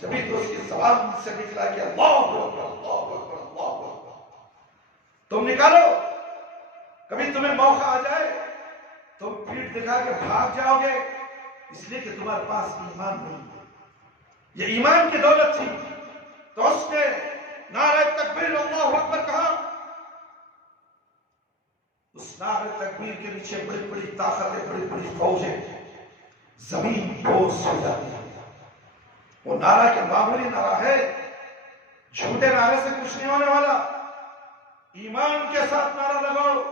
جبھی تو اس کی زبان سے نکلا کہ اللہ اکبر اللہ اکبر اللہ اکبر. تم نکالو, کبھی تمہیں موقع آ جائے تم پیٹھ دکھا کے بھاگ جاؤ گے, اس لیے کہ تمہارے پاس ایمان نہیں ہے. یہ ایمان کی دولت تھی تو اس نے نعرہ تکبیر اللہ اکبر کہا. اس نعرہ تکبیر کے پیچھے بڑی بڑی طاقتیں, بڑی بڑی فوجیں, زمین بوس ہو جاتی ہے۔ وہ نعرہ کیا معمولی نعرہ ہے، جھوٹے نعرے سے کچھ نہیں ہونے والا۔ ایمان کے ساتھ نعرہ لگاؤ،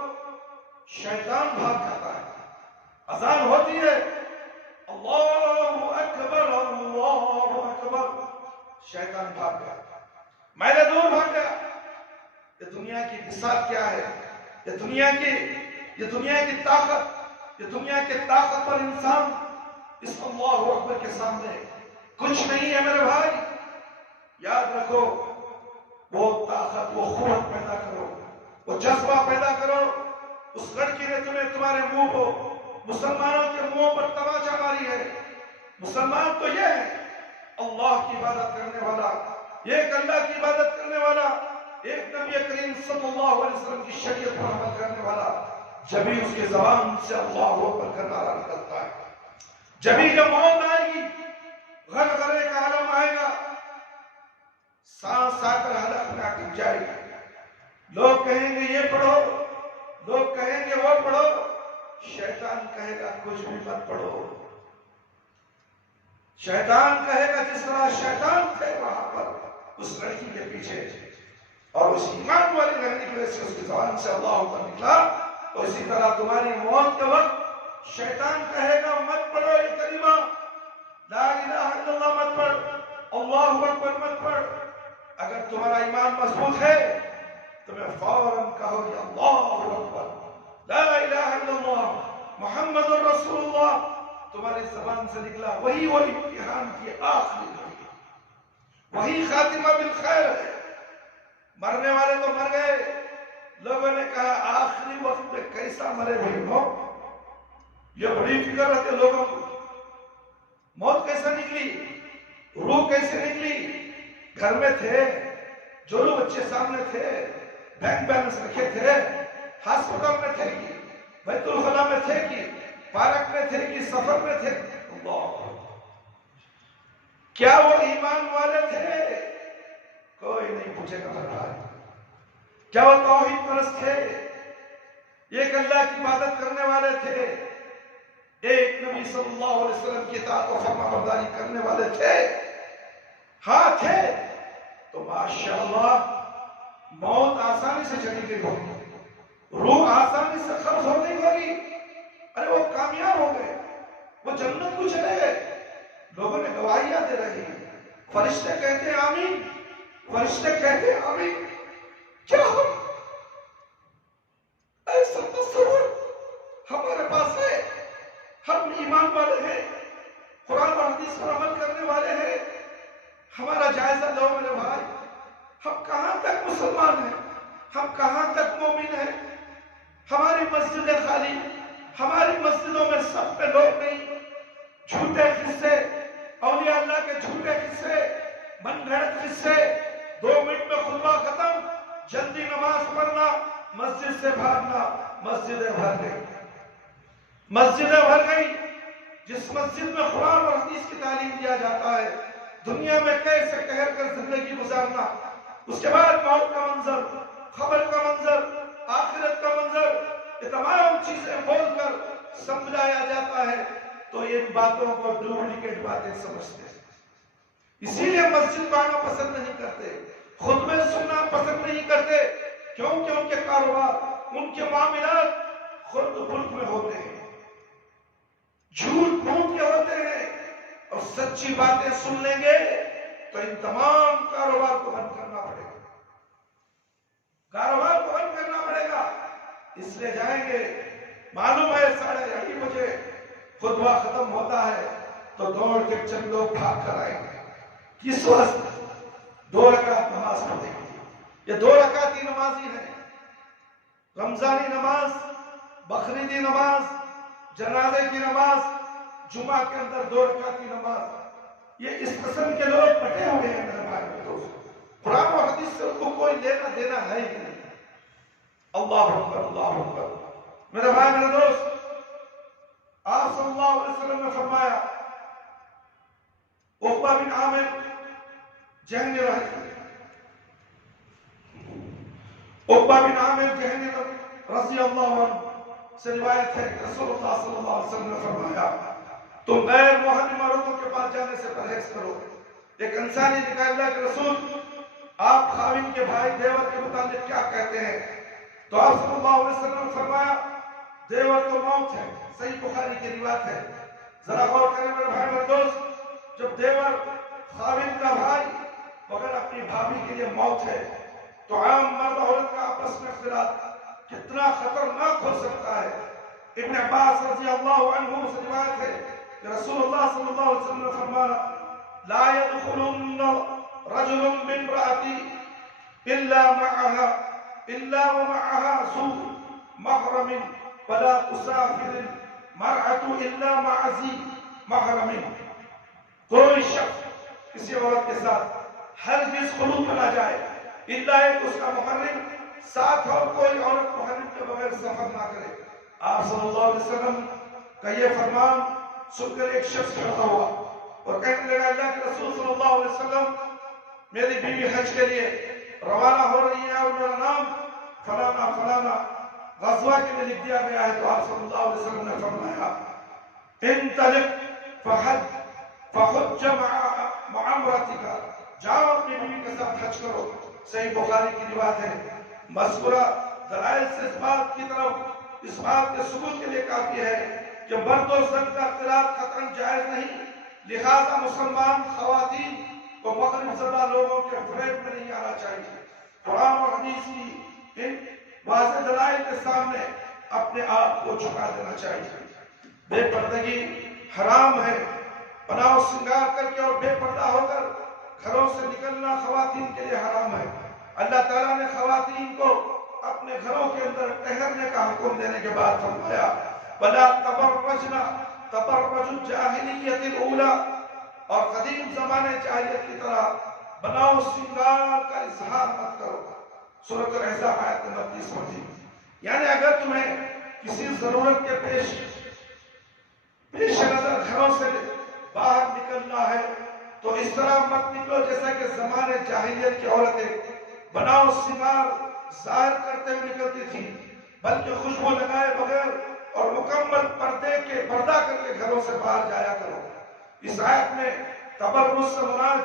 شیطان بھاگ جاتا ہے۔ اذان ہوتی ہے، اللہ اکبر اللہ اکبر، شیطان بھاگ گیا، میلے دور بھاگ گیا۔ یہ دنیا کی بساط کیا ہے، یہ دنیا کی طاقت، یہ دنیا کے طاقتور انسان اس اللہ اکبر کے سامنے کچھ نہیں ہے میرے بھائی۔ یاد رکھو، وہ طاقت، وہ قوت پیدا کرو، وہ جذبہ پیدا کرو۔ اس لڑکی نے تمہارے منہ کو، مسلمانوں کے منہ پر تماچا ماری ہے۔ مسلمان تو یہ ہے، اللہ کی عبادت کرنے والا، ایک اللہ کی عبادت کرنے والا، ایک نبی کریم صلی اللہ علیہ وسلم کی شریعت پر عمل کرنے والا۔ جبھی اس کے زبان سے اللہ اکبر کا نعرہ نکلتا ہے، جبھی جب موت آئے گی، غرغرے کا عالم آئے گا، سانس آ کر حلق میں اٹک جائے گی۔ لوگ کہیں گے یہ پڑھو، لوگ کہیں گے وہ پڑھو، شیطان کہے گا کچھ بھی مت پڑھو۔ شیطان کہے گا جس طرح شیطان تھے وہاں پر اس لڑکی کے پیچھے، اور اس ایمان والی رہنے کی وجہ سے اس کی زبان سے اللہ اکبر نکلا، اور اسی طرح تمہاری موت کے وقت شیطان کہے گا مت پڑھو یہ کلمہ، لا الہ الا اللہ مت پڑھ، اللہ اکبر مت پڑھ۔ اگر تمہارا ایمان مضبوط ہے تمہیں فوراً کہو گے اللہ اکبر، لا الہ الا اللہ محمد رسول اللہ، تمہاری زبان سے نکلا، وہی امتحان کی آخری گھڑی، وہی خاتمہ بالخیر ہے۔ مرنے والے تو مر گئے، لوگوں نے کہا آخری وقت میں کیسا مرے بھائی ہو، یہ بڑی فکر رہتے لوگوں کو، موت کیسا نکلی، روح کیسے نکلی۔ گھر میں تھے، جولو بچے سامنے تھے، بینک بیلنس رکھے تھے، ہاسپٹل میں تھے کہ بیت الخلا میں تھے کہ پارک میں تھے کہ سفر میں تھے، اللہ کیا وہ ایمان والے تھے؟ کوئی نہیں پوچھے گا میرا بھائی۔ کیا وہ توحید پرست تھے؟ ایک اللہ کی عبادت کرنے والے تھے؟ ایک نبی صلی اللہ علیہ وسلم کی اطاعت و فرما برداری کرنے والے تھے؟ ہاں تھے تو ماشاءاللہ موت آسانی سے چلی گئی ہوگی، روح آسانی سے قبض ہو گئی ہوگی، ارے وہ کامیاب ہو گئے، وہ جنت کو چلے گئے۔ لوگوں نے گواہیاں دے رہی ہیں، فرشتے کہتے ہیں آمین، فرشتے کہتے ہیں آمین۔ کیا ہم ایسا تصور ہمارے پاس ہے؟ ہم ایمان والے ہیں، قرآن و حدیث پر عمل کرنے والے ہیں، ہمارا جائزہ لو میرے بھائی، ہم کہاں تک مسلمان ہیں، ہم کہاں تک مومن ہیں؟ ہماری مسجدیں خالی، ہماری مسجدوں میں سب پہ لوگ نہیں، جھوٹے قصے، اولیاء اللہ کے جھوٹے قصے، من گھڑت قصے، 2 منٹ میں خطبہ ختم، جلدی نماز پڑھنا، مسجد سے بھاگنا، مسجدیں بھر گئی، مسجدیں بھر گئی۔ جس مسجد میں قرآن اور حدیث کی تعلیم دیا جاتا ہے، دنیا میں کیسے ٹھہر کر زندگی گزارنا، اس کے بعد موت کا منظر، خبر کا منظر، آخرت کا منظر، یہ تمام چیزیں بول کر سمجھایا جاتا ہے تو ان باتوں کو ڈپلیکیٹ باتیں سمجھتے ہیں۔ اسی لیے مسجد کو آنا پسند نہیں کرتے، خطبے سننا پسند نہیں کرتے، کیونکہ ان کے کاروبار، ان کے معاملات خرد بلد میں ہوتے ہیں، جھوٹ بھوٹ کے ہوتے ہیں، اور سچی باتیں سن لیں گے تو ان تمام کاروبار کو بند کرنا پڑے گا، کاروبار کو بند کرنا پڑے گا۔ اس لیے جائیں گے، معلوم ہے 8:30 بجے خطبہ ختم ہوتا ہے تو دوڑ کے چند لوگ بھاگ کر آئیں گے، کس وقت 2 رکعت نماز پڑھیں گے۔ یہ 2 رکعتی نمازی ہیں، رمضانی نماز، بقرعیدی نماز، جنازے کی نماز، جمعہ کے اندر 2 رکعتی نماز، یہ اس قسم کے لوگ بٹے ہوئے ہیں میرے بھائی دوست، قرآن و حدیث سے ان کو کوئی لینا دینا ہے ہی نہیں۔ اللہ اکبر، اللہ اکبر۔ میرے بھائی میرے دوست، آپ صلی اللہ علیہ وسلم نے فرمایا، عقبہ بن عامر جہنی رضی اللہ عنہ سے روایت ہے کہ رسول اللہ صلی اللہ علیہ وسلم نے فرمایا، تم غیر محرم عورتوں کے پاس جانے سے پرہیز کرو۔ ایک انسانی نے کہا اللہ کے رسول آپ خاوند کے بھائی دیور کے متعلق کیا کہتے ہیں؟ تو آپ صلی اللہ علیہ وسلم نے فرمایا دیور تو موت ہے، صحیح بخاری کی روایت ہے۔ ذرا غور کریں میرے بھائی اور دوست، جب دیور خاوند کا بھائی مگر اپنی بھابھی کے لیے موت ہے تو عام مرد عورت کا آپس میں اختلاط کتنا خطرناک ہو سکتا ہے۔ ابن عباس رضی اللہ عنہ سے روایت ہے کہ رسول اللہ صلی اللہ علیہ وسلم نے فرمایا لا يدخلن رجل بامرأة إلا ومعها ذو محرم ولا تسافر المرأة إلا مع ذي محرم۔ کوئی شخص کسی عورت کے ساتھ ہرگز خلوت میں نہ جائے الا ایک اس کا محرم ساتھ، اور کوئی عورت محرم کے بغیر سفر نہ کرے۔ آپ صلی اللہ علیہ وسلم کا یہ فرمان سن کر ایک شخص کھڑا ہوا اور کہنے لگا اللہ کے رسول صلی اللہ علیہ وسلم میری بیوی حج کے لیے روانہ ہو رہی ہے اور میرا نام فلانا فلانا غزوہ کے لیے لکھ دیا گیا ہے۔ تو آپ صلی اللہ علیہ وسلم نے فرمایا انطلق فحج مع امرأتک، جاؤ اپنی بیوی کے ساتھ حج کرو۔ صحیح بخاری کی روایت ہے۔ مذکورہ دلائل سے اس بات کی طرف اس بات کے ثبوت کے لیے کافی ہے کہ مرد و زن کا اختلاط قطعاً جائز نہیں، لہذا مسلمان خواتین کو مغرب زدہ لوگوں کے فریب میں نہیں آنا چاہیے۔ قرآن اور حدیث کی ان واضح دلائل کے سامنے اپنے آپ کو جھکا دینا چاہیے۔ بے پردگی حرام ہے، پناہ و سنگار کر کے اور بے پردہ ہو کر گھروں سے نکلنا خواتین کے لیے حرام ہے۔ اللہ تعالیٰ نے خواتین کو اپنے گھروں کے اندر ٹہرنے کا حکم دینے کے بعد فرمایا وَلَا تَبَرَّجْنَا تَبَرَّجُ الْجَاهِلِيَّةِ الْأُولَى، اور قدیم زمانے جاہلیت کی طرح بناؤ سنگار کا اظہار مت کرو۔ سورۃ الاحزاب آیت نمبر 30 پڑھی۔ یعنی اگر تمہیں کسی ضرورت کے پیش نظر گھروں سے باہر نکلنا ہے تو اس طرح مت نکلو جیسا کہ زمانے جاہلیت کی عورتیں بناؤ سنگار ظاہر کرتے ہوئے نکلتی تھی، بلکہ خوشبو لگائے بغیر اور مکمل پردہ کر کے گھروں سے باہر جایا کرو۔ اس آیت میں تبرج سے مراد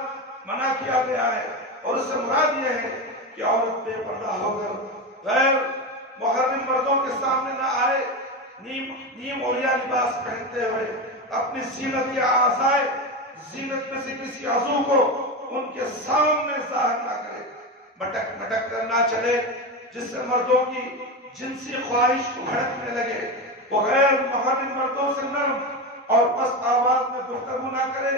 منع کیا گیا ہے، اور اس سے مراد یہ ہے کہ عورت بے پردہ ہو کر غیر محرم مردوں کے سامنے نہ آئے، نیم عریاں لباس پہنتے ہوئے اپنی زینت یا اعضائے زینت میں سے کسی عضو کو ان کے سامنے ظاہر نہ کرے، مٹک کر نہ چلے جس سے مردوں کی جنسی خواہش بھڑکنے لگے۔ وہ غیر محرم مردوں سے نرم اور پست آواز میں گفتگو نہ کرے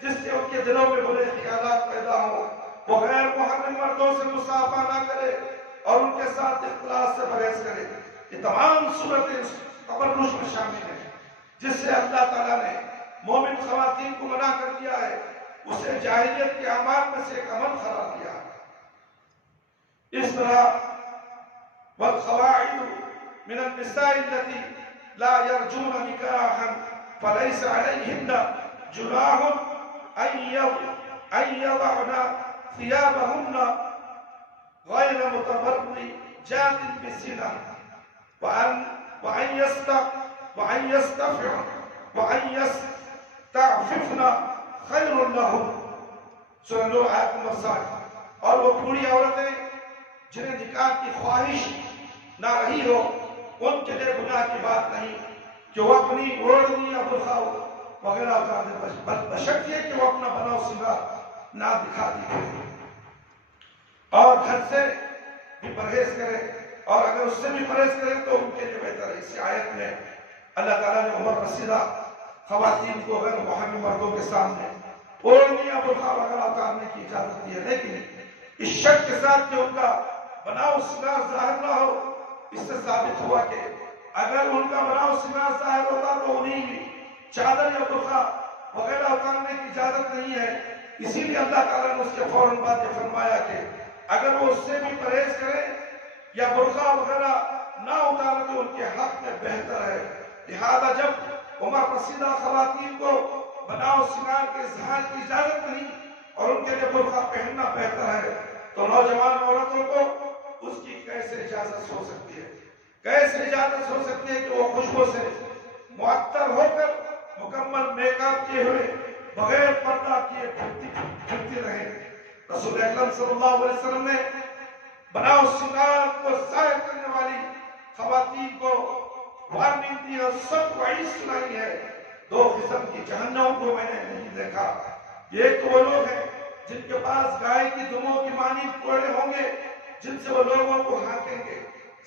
جس سے ان کے دلوں میں برے خیالات پیدا ہوں۔ وہ غیر محرم مردوں سے مصافحہ نہ کرے اور ان کے ساتھ اختلاط سے پرہیز کرے۔ یہ تمام صورتیں تبرج میں شامل ہیں جس سے اللہ تعالیٰ نے مومن خواتین کو منع کر دیا ہے، اسے جاہلیت کے اعمال میں سے ایک عمل قرار دیا ہے۔ اس طرح والقواعد من النساء التي لا يرجون نكاحا فليس عليهن جناح أن يضعن ثيابهن غير متبرجات بزينة وأن يستعففن خير لهم۔ سورہ نور آیت نمبر 7۔ اور وہ بوڑھی عورتیں جنہیں نکاح کی خواہش نہ رہی ہو ان کے لیے گناہ کی بات نہیں کہ وہ اپنی اوڑھنی یا برقع وغیرہ اتار دیں، بشرط یہ کہ وہ اپنا بناؤ سنگار نہ دکھاتی کرے اور گھر سے بھی پرہیز کرے، اور اگر اس سے بھی پرہیز کرے تو ان کے لیے بہتر ہے۔ اس آیت میں اللہ تعالیٰ نے عمر رسیدہ خواتین کو غیر محرم مردوں کے سامنے اوڑھنی یا برقع وغیرہ اتارنے کی اجازت دی ہے، لیکن اس شرط کے ساتھ کہ ان کا بناؤ سنگار ظاہر نہ ہو۔ اس سے ثابت ہوا کہ اگر ان کا بناؤ سنگار ظاہر ہوتا تو انہیں بھی چادر یا برقع وغیرہ اتارنے کی اجازت نہیں ہے۔ اسی لیے اللہ تعالیٰ نے اس کے فوراً بعد یہ فرمایا کہ اگر وہ اس سے بھی پرہیز کریں یا برقع وغیرہ نہ اتارے تو ان کے حق میں بہتر ہے۔ لہذا جب عمر رسیدہ خواتین کو بناؤ سنگار کے اظہار کی اجازت نہیں اور ان کے لیے برقع پہننا بہتر ہے، تو نوجوان عورتوں کو اس کی کیسے اجازت ہو سکتی ہے؟ کیسے اجازت ہو سکتی ہے کہ وہ خوشبو سے معطر ہو کر مکمل میک اپ کیے ہوئے بغیر پردہ کیے پھرتی رہے. رسول اکرم صلی اللہ علیہ وسلم نے بناؤ سنگار کو ظاہر کرنے والی خواتین کو وارننگ دی اور سب وعید سنائی ہے. 2 قسم کی جہنم کو میں نے نہیں دیکھا. ایک تو وہ لوگ ہیں جن کے پاس گائے کی دموں کی مانند کوڑے ہوں گے جن سے وہ لوگوں کو ہانکیں گے،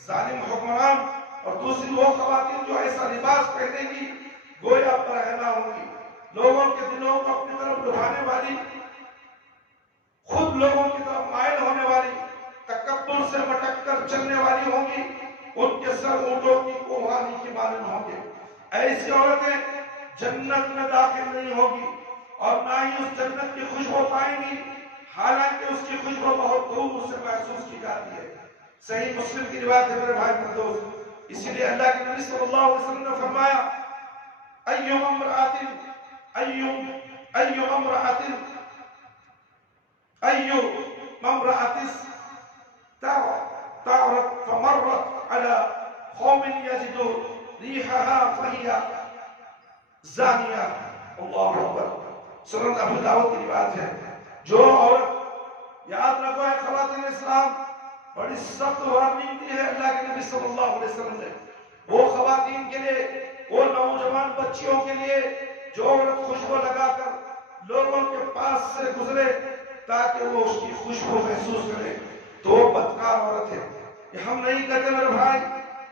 ظالم حکمران. اور دوسری وہ خواتین جو ایسا لباس پہنے گی گویا پرہنا ہوں گی، لوگوں کے دلوں کو اپنی طرف لبھانے والی، خود لوگوں کی طرف مائل ہونے والی، تکبر سے مٹک کر چلنے والی ہوں گی. ان کے سر اونٹوں کی کوہانی کی مانند ہوں گے. ایسی عورتیں جنت میں داخل نہیں ہوگی اور نہ ہی اس جنت کی خوشبو پائیں گی، حالانکہ اس کی خوشبو بہت دور سے محسوس کی جاتی ہے. صحیح مسلم کی روایت ہے میرے بھائی بندو. اسی لیے اللہ کے نبی صلی اللہ علیہ وسلم نے فرمایا ایما امرأة تعرت فمرت على قوم يجدوا ريحها فهي زانیہ. اللہ اکبر. سنن ابو داؤد کی روایت ہے. جو عورت، یاد رکھو ہے خواتین اسلام، بڑی سخت وارننگ دی ہے اللہ کے نبی صلی اللہ علیہ وسلم نے وہ خواتین کے لیے، وہ نوجوان بچیوں کے لیے جو عورت خوشبو لگا کر لوگوں کے پاس سے گزرے تاکہ وہ اس کی خوشبو محسوس کرے تو وہ بدکار عورت ہے. یہ ہم نہیں کہتے میرے بھائی،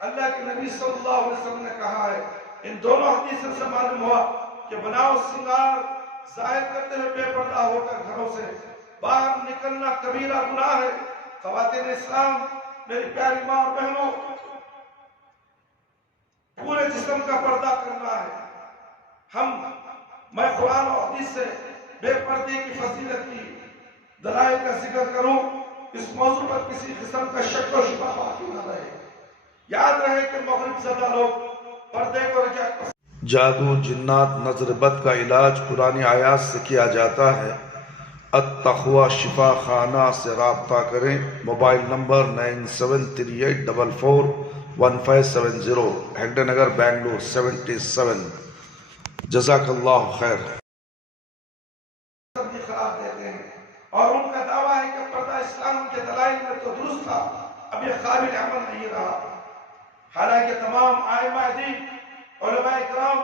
اللہ کے نبی صلی اللہ علیہ وسلم نے کہا ہے. ان دونوں حدیثوں سے معلوم ہوا کہ بناؤ سنگار ظاہر کرتے ہوئے بے پردہ ہو کر گھروں سے باہر نکلنا کبیرہ گناہ ہے. خواتین اسلام، میری پیاری ماں اور بہنوں، پورے جسم کا پردہ کرنا ہے. میں قرآن اور حدیث سے بے پردے کی فضیلت کی دلائل کا ذکر کروں. اس موضوع پر کسی قسم کا شک و شبہ باقی نہ رہے. یاد رہے کہ مغرب زدہ لوگ پردے کو رجعت. جادو، جنات، نظر بد کا علاج قرآن آیات سے کیا جاتا ہے. التقوی شفا خانہ سے رابطہ کریں. Mobile number 9738441570، Hegde Nagar, Bangalore 77. جزاک اللہ خیر. خراب دیتے ہیں اور ان کا دعویٰ ہے کہ پردہ اسلام کے دلائل میں تو درست تھا، اب یہ قابل عمل نہیں رہا. حالانکہ تمام ائمہ دین، علماء کرام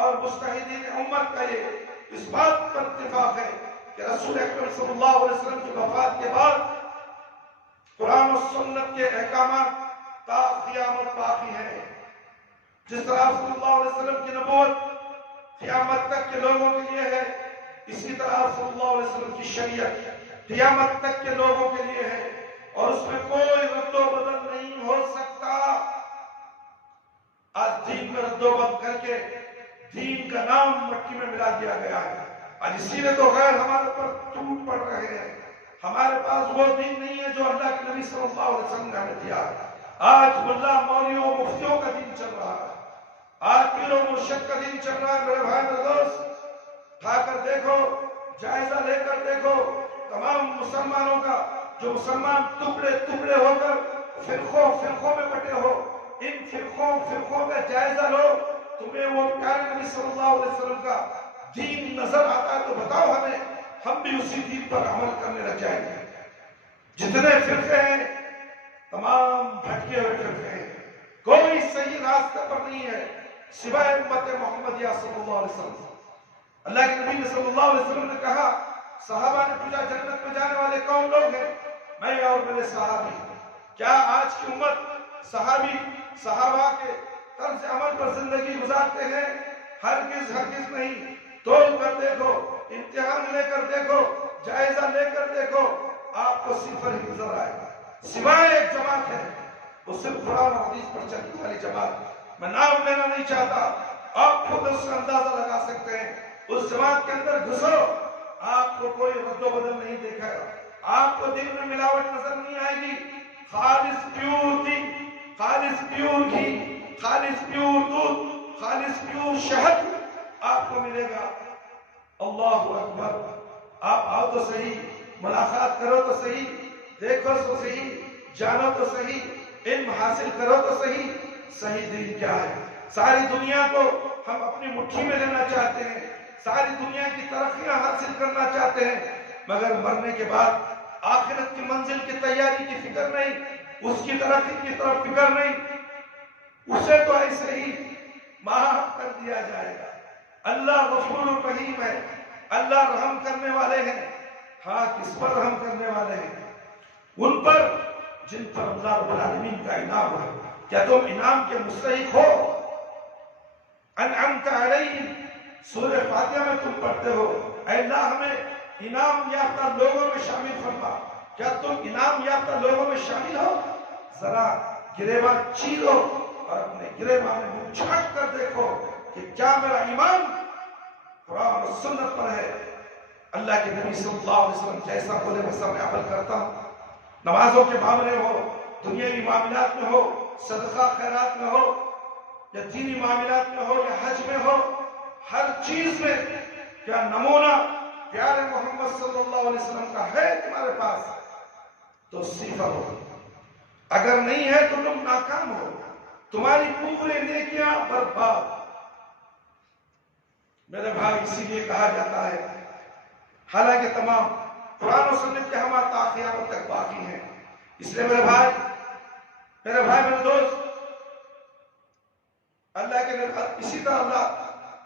اور مجتہدین امت کا یہ اس بات پر اتفاق ہے کہ رسول اکرم صلی اللہ علیہ وسلم کی وفات کے بعد قرآن و سنت کے احکامات تا قیامت باقی ہیں. جس طرح صلی اللہ علیہ وسلم کی نبوت قیامت تک کے لوگوں کے لیے ہے، اسی طرح صلی اللہ علیہ وسلم کی شریعت قیامت تک کے لوگوں کے لیے ہے اور اس میں کوئی رد و بدل نہیں ہو سکتا. آج دین میں رد و بدل کر کے دین کا نام مٹی میں ملا دیا گیا ہے. آج اسی لیے تو غیر ہمارے پر ٹوٹ پڑ رہے ہیں. ہمارے پاس وہ دین نہیں ہے جو اللہ کے نبی صلی اللہ علیہ وسلم نے ہمیں دیا. آج ملا مولیوں مفتیوں کا دین چل رہا ہے، آج پیر و مرشد کا دین چل رہا ہے. میرے بھائی میرے دوست، اٹھا کر دیکھو، جائزہ لے کر دیکھو تمام مسلمانوں کا، جو مسلمان ٹکڑے ٹکڑے ہو کر فرقوں میں بٹے ہو، ان فرقوں کا جائزہ لو. تمہیں وہ پیارے نبی صلی اللہ علیہ وسلم کا دین نظر آتا ہے تو بتاؤ ہمیں، ہم بھی اسی دین پر عمل کرنے لگ جائیں گے. جتنے فرقے ہیں تمام بھٹکے ہوئے فرقے ہیں، کوئی صحیح راستے پر نہیں ہے سوائے امت محمدیہ صلی اللہ علیہ وسلم. اللہ کے نبی صلی اللہ علیہ وسلم نے کہا، صحابہ نے پوچھا جنت میں جانے والے کون لوگ ہیں؟ میں اور میرے صحابی. کیا آج کی امت صحابہ کے طرز عمل پر زندگی گزارتے ہیں؟ ہرگز نہیں. تول کر دیکھو، امتحان لے کر دیکھو، جائزہ لے کر دیکھو، آپ کو صفر ہی نظر آئے گا. سوائے ایک جماعت ہے، وہ صرف قرآن و حدیث پر چلنے والی جماعت. میں نام لینا نہیں چاہتا، آپ خود اس سے اندازہ لگا سکتے ہیں. اس جماعت کے اندر گھسو، آپ کو کوئی رد و بدل نہیں دیکھا گا، آپ کو دل میں ملاوٹ نظر نہیں آئے گی. خالص پیور دین، خالص پیور گھی، خالص پیور دودھ، خالص پیور شہد آپ کو ملے گا. اللہ اکبر. آپ آؤ تو صحیح، ملاقات کرو تو صحیح، دیکھو تو صحیح، جانو تو صحیح، علم حاصل کرو تو صحیح. صحیح دین کیا ہے؟ ساری دنیا کو ہم اپنی مٹھی میں لینا چاہتے ہیں، ساری دنیا کی ترقیاں حاصل کرنا چاہتے ہیں، مگر مرنے کے بعد آخرت کی منزل کی تیاری کی فکر نہیں، اس کی ترقی کی طرف فکر نہیں، اسے تو ایسے ہی معاف کر دیا جائے گا۔ اللہ غفور الرحیم ہے، اللہ رحم کرنے والے ہیں۔ ہاں، کس پر رحم کرنے والے ہیں؟ ان پر جن پر اللہ رب العالمین کا انعام ہے۔ کیا تم انعام کے مستحق ہو؟ انعمت علیہم، سورہ فاتحہ میں تم پڑھتے ہو، اے اللہ ہمیں انعام یافتہ لوگوں میں شامل فرما۔ کیا تم انعام یافتہ لوگوں میں شامل ہو؟ ذرا گریباں چیرو اور اپنے گریباں میں منہ چھانٹ کر دیکھو کہ کیا میرا ایمان قرآن و سنت پر ہے؟ اللہ کے نبی صلی اللہ علیہ وسلم جیسا بولے ویسا میں عمل کرتا ہوں۔ نمازوں کے معاملے ہو، دنیاوی معاملات میں ہو، صدقہ خیرات میں ہو، یا دینی معاملات میں ہو، یا حج میں ہو، ہر چیز میں کیا نمونہ پیارے محمد صلی اللہ علیہ وسلم کا ہے تمہارے پاس؟ تو صفر ہو، اگر نہیں ہے تو تم ناکام ہو، تمہاری پورے نیکیاں برباد۔ میرے بھائی، اسی لیے کہا جاتا ہے، حالانکہ تمام قرآن و سنت کے ہمارا قیامت تک باقی ہیں، اس لیے میرے بھائی میرے دوست، اللہ کے نبی اسی طرح اللہ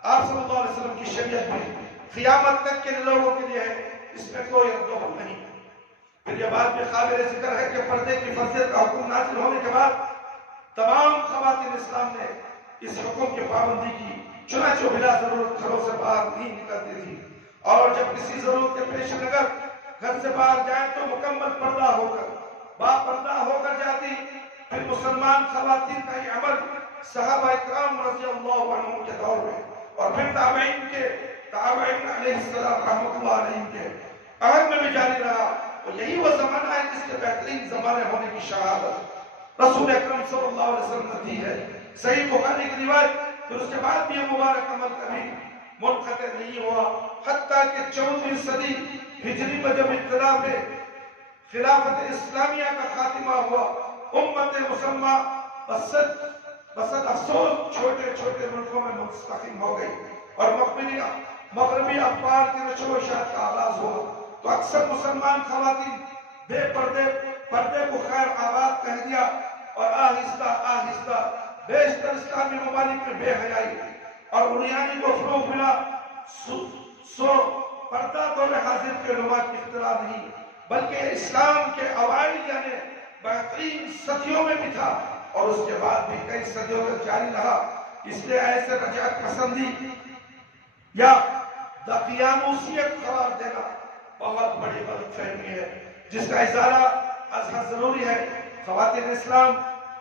آپ صلی اللہ علیہ وسلم کی شریعت میں قیامت تک کے لوگوں کے لیے ہے، اس میں کوئی رد و بدل نہیں۔ پھر یہ بات بھی قابل ذکر ہے کہ پردے کی فرضیت کا حکم نازل ہونے کے بعد تمام خواتین اسلام نے اس حکم کی پابندی کی، چنانچہ بلا ضرورت گھروں سے باہر نہیں نکلتی تھی، اور جب کسی ضرورت کے پیش نظر گھر سے باہر جائیں تو مکمل پردہ ہو کر، با پردہ ہو کر جاتی۔ پھر مسلمان خواتین کا یہ عمل صحابہ اکرام رضی اللہ عنہم کے دور میں، اور پھر تابعین علیہ السلام رحمۃ اللہ علیہ کے عہد میں بھی جاری رہا، اور یہی وہ زمانہ ہے جس کے بہترین زمانے ہونے کی شہادت رسول اکرم صلی اللہ علیہ وسلم نے دی ہے۔ صحیح بخاری کی روایت، پھر اس کے بعد بھی یہ مبارک عمل کبھی منقطع نہیں ہوا، حتیٰ کہ 14ویں صدی ہجری میں جب اختلاف خلافت اسلامیہ کا خاتمہ ہوا، امت مسلمہ بس افسوس چھوٹے چھوٹے ملکوں میں مستقیم ہو گئی، اور مغربی اخبار کی نشر و اشاعت کا آغاز ہوا، تو اکثر مسلمان خواتین بے پردے کو خیر آباد کہہ دیا، اور آہستہ آہستہ بیشتر اسلامی ممالک میں بے حیائی اور عریانی کو فروغ ملا۔ سو پردہ دور حاضر کے لوگوں کی اختراع نہیں، بلکہ اسلام کے اوائل یعنی بہترین صدیوں میں بھی تھا، اور اس کے بعد بھی کئی صدیوں تک جاری رہا۔ اس لیے ایسے رجعت پسندی یا دقیانوسیت قرار دینا بہت بڑی غلط فہمی ہے، جس کا ازالہ از حد ضروری ہے۔ خواتین اسلام،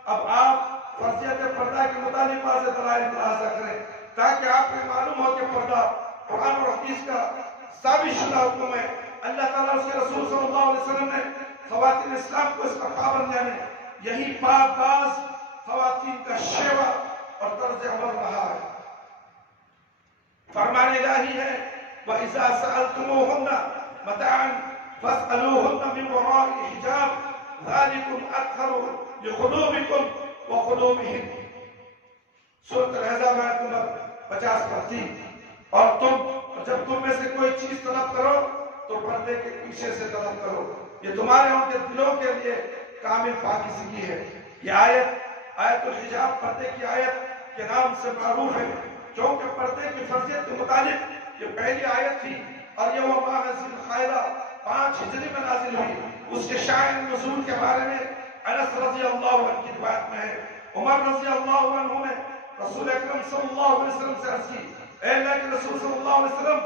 اب آپ فرضیت پردہ کے متعلق واضح دلائل ملاحظہ کریں، تاکہ آپ کو معلوم ہو کہ پردہ قرآن اور حدیث کا ثابت شدہ حکم ہے۔ اللہ تعالیٰ اس کے رسول صلی اللہ علیہ وسلم نے خواتین اسلام کو اس کا پابند یعنی یہی پاک باز خواتین کا شیوا اور طرز عمل رہا ہے۔ فرمان الہی ہے، وَإِذَا سَأَلْتُمُوهُنَّ مَتَاعًا فَاسْأَلُوهُنَّ مِنْ وَرَاءِ حِجَابٍ ذَلِكُمْ أَطْهَرُ لِقُلُوبِكُمْ وَقُلُوبِهِنَّ۔ سورۃ الاحزاب آیت نمبر 50 پڑھتی، اور جب تم میں سے کوئی چیز طلب کرو تو پردے کے پیچھے سے طلب کرو، یہ تمہارے ان کے دلوں کے لیے کامل پاکیزگی ہے۔ یہ آیت الحجاب پردے کی آیت کے نام سے معروف ہے، کیونکہ پردے کی فرضیت کے متعلق یہ پہلی آیت تھی، اور یہ وہ ماہ ذی القعدہ 5 ہجری میں نازل ہوئی۔ اس کے شائع نزول کے بارے میں انس رضی اللہ عنہ کی روایت میں ہے، عمر رضی اللہ عنہ نے رسول اکرم صلی اللہ علیہ وسلم سے عرض کی، اے اللہ کے رسول صلی اللہ علیہ وسلم،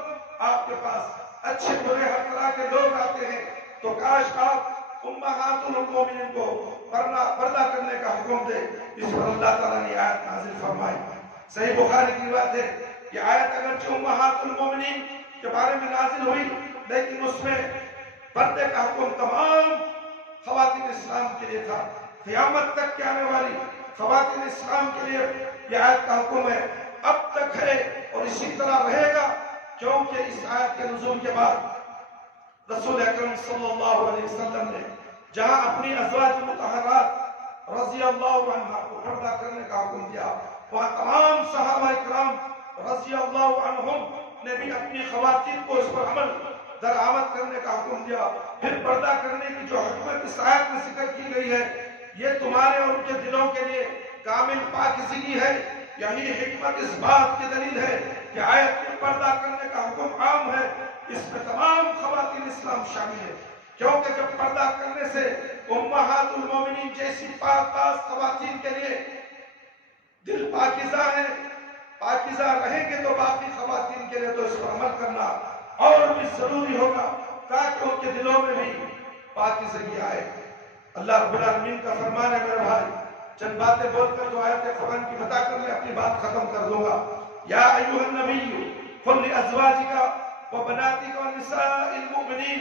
آپ کے پاس اچھے برے ہر طرح کے لوگ آتے ہیں، تو کاش آپ امہات المومنین کو پردہ کرنے کا حکم دے۔ اس پر اللہ تعالیٰ نے آیت نازل فرمائی۔ صحیح بخاری کی بات ہے، یہ آیت اگرچہ امہات المومنین کے بارے میں نازل ہوئی، لیکن اس میں پردے کا حکم تمام خواتین اسلام کے لیے تھا۔ قیامت تک کے آنے والی خواتین اسلام کے لیے یہ آیت کا حکم ہے، اب تک ہے اور اسی طرح رہے گا، کیونکہ اس آیت کے نزول کے بعد رسول اکرم صلی اللہ علیہ وسلم نے جہاں اپنی ازواج مطہرات رضی اللہ عنہ کو پردہ کرنے کا حکم دیا، وہاں تمام صحابہ اکرام رضی اللہ عنہم نے بھی اپنی خواتین کو اس پر عمل درآمد کرنے کا حکم دیا۔ پھر پردہ کرنے کی جو حکمت اس آیت میں ذکر کی گئی ہے، یہ تمہارے اور ان کے دلوں کے لیے کامل پاکیزگی ہے۔ یہی حکمت اس بات کی دلیل ہے کہ آیت میں پردہ کرنے کا حکم عام ہے، اس میں تمام خواتین اسلام شامل ہے، کیونکہ جب پردہ کرنے سے امہات المومنین جیسی پاک پاس خواتین کے لیے دل پاکیزہ ہیں، پاکیزہ رہیں گے، تو باقی خواتین کے لیے تو اس پر عمل کرنا اور بھی ضروری ہوگا تاکہ ان کے دلوں میں بھی پاکیزگی آئے۔ اللہ رب العالمین کا فرمان ہے میرے بھائی، چند باتیں بول کر جو آیت قرآن کی بتا کر میں اپنی بات ختم کر دوں گا۔ یا ایھا النبی قل لازواجک وبناتک ونساء المؤمنین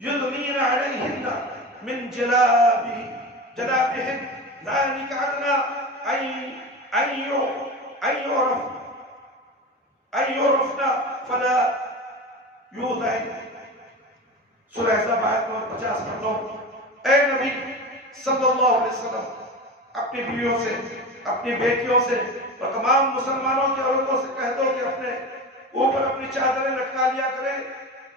یدنین علیہن من جلابہن ذلک ادنی ان یعرفن فلا یؤذین۔ سورہ احزاب آیت نمبر 50 پڑھ لو۔ اے نبی صلی اللہ علیہ وسلم، اپنی بیویوں سے، اپنی بیٹیوں سے اور تمام مسلمانوں کی عورتوں سے کہہ دو کہ اپنے اوپر اپنی چادریں لٹکا لیا کریں،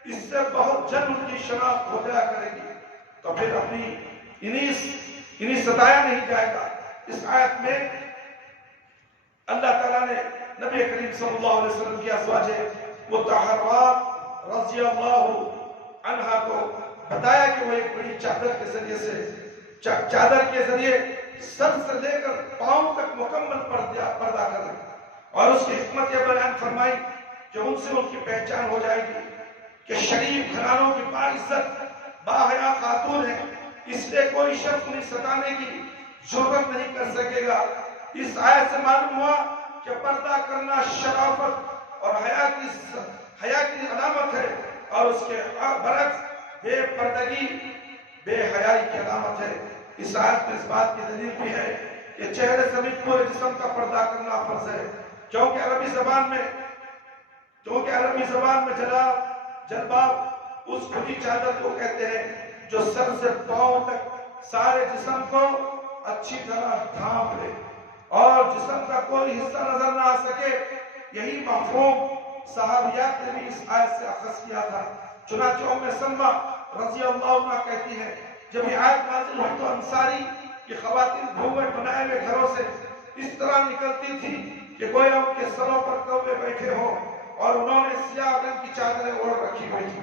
اس سے بہت جلد ان کی شناخت ہو جایا کرے گی، تو پھر اپنی انہیں ستایا نہیں جائے گا۔ اس آیت میں اللہ تعالیٰ نے نبی کریم صلی اللہ علیہ وسلم کی ازواج مطہرات رضی اللہ عنہا کو بتایا کہ وہ ایک بڑی چادر کے ذریعے سر سے لے کر پاؤں تک مکمل پردہ کریں، اور اس کی حکمت یہ بیان فرمائی کہ ان سے ان کی پہچان ہو جائے گی کہ شریف گھرانوں کی باعزت باحیا خاتون ہے، اس لیے کوئی شخص انہیں ستانے کی جرأت نہیں کر سکے گا۔ اس آیت سے معلوم ہوا کہ پردہ کرنا شرافت اور حیا کی علامت ہے، اور اس کے برعکس بے پردگی بے حیائی کی علامت ہے۔ اس آیت میں اس بات کی دلیل بھی ہے کہ چہرے سمیت پورے جسم کا پردہ کرنا فرض ہے، کیونکہ عربی زبان میں جلباب اس کھلی چادر کو کہتے ہیں جو سر سے پاؤں تک سارے جسم کو اچھی طرح ڈھانپ لے اور جسم کا کوئی حصہ نظر نہ آ سکے۔ یہی مفہوم صحابیات نے بھی اس آیت سے اخذ کیا تھا۔ چنانچہ ام سلمہ رضی اللہ عنہ کہتی ہے، جب یہ آیت نازل ہوئی تو انصاری کی خواتین گھونگھٹ بنائے ہوئے گھروں سے اس طرح نکلتی تھی کہ گویا ان کے سروں پر کوے بیٹھے ہوں، اور انہوں نے سیاہ رنگ کی چادریں اوڑھ رکھی ہوئی تھی۔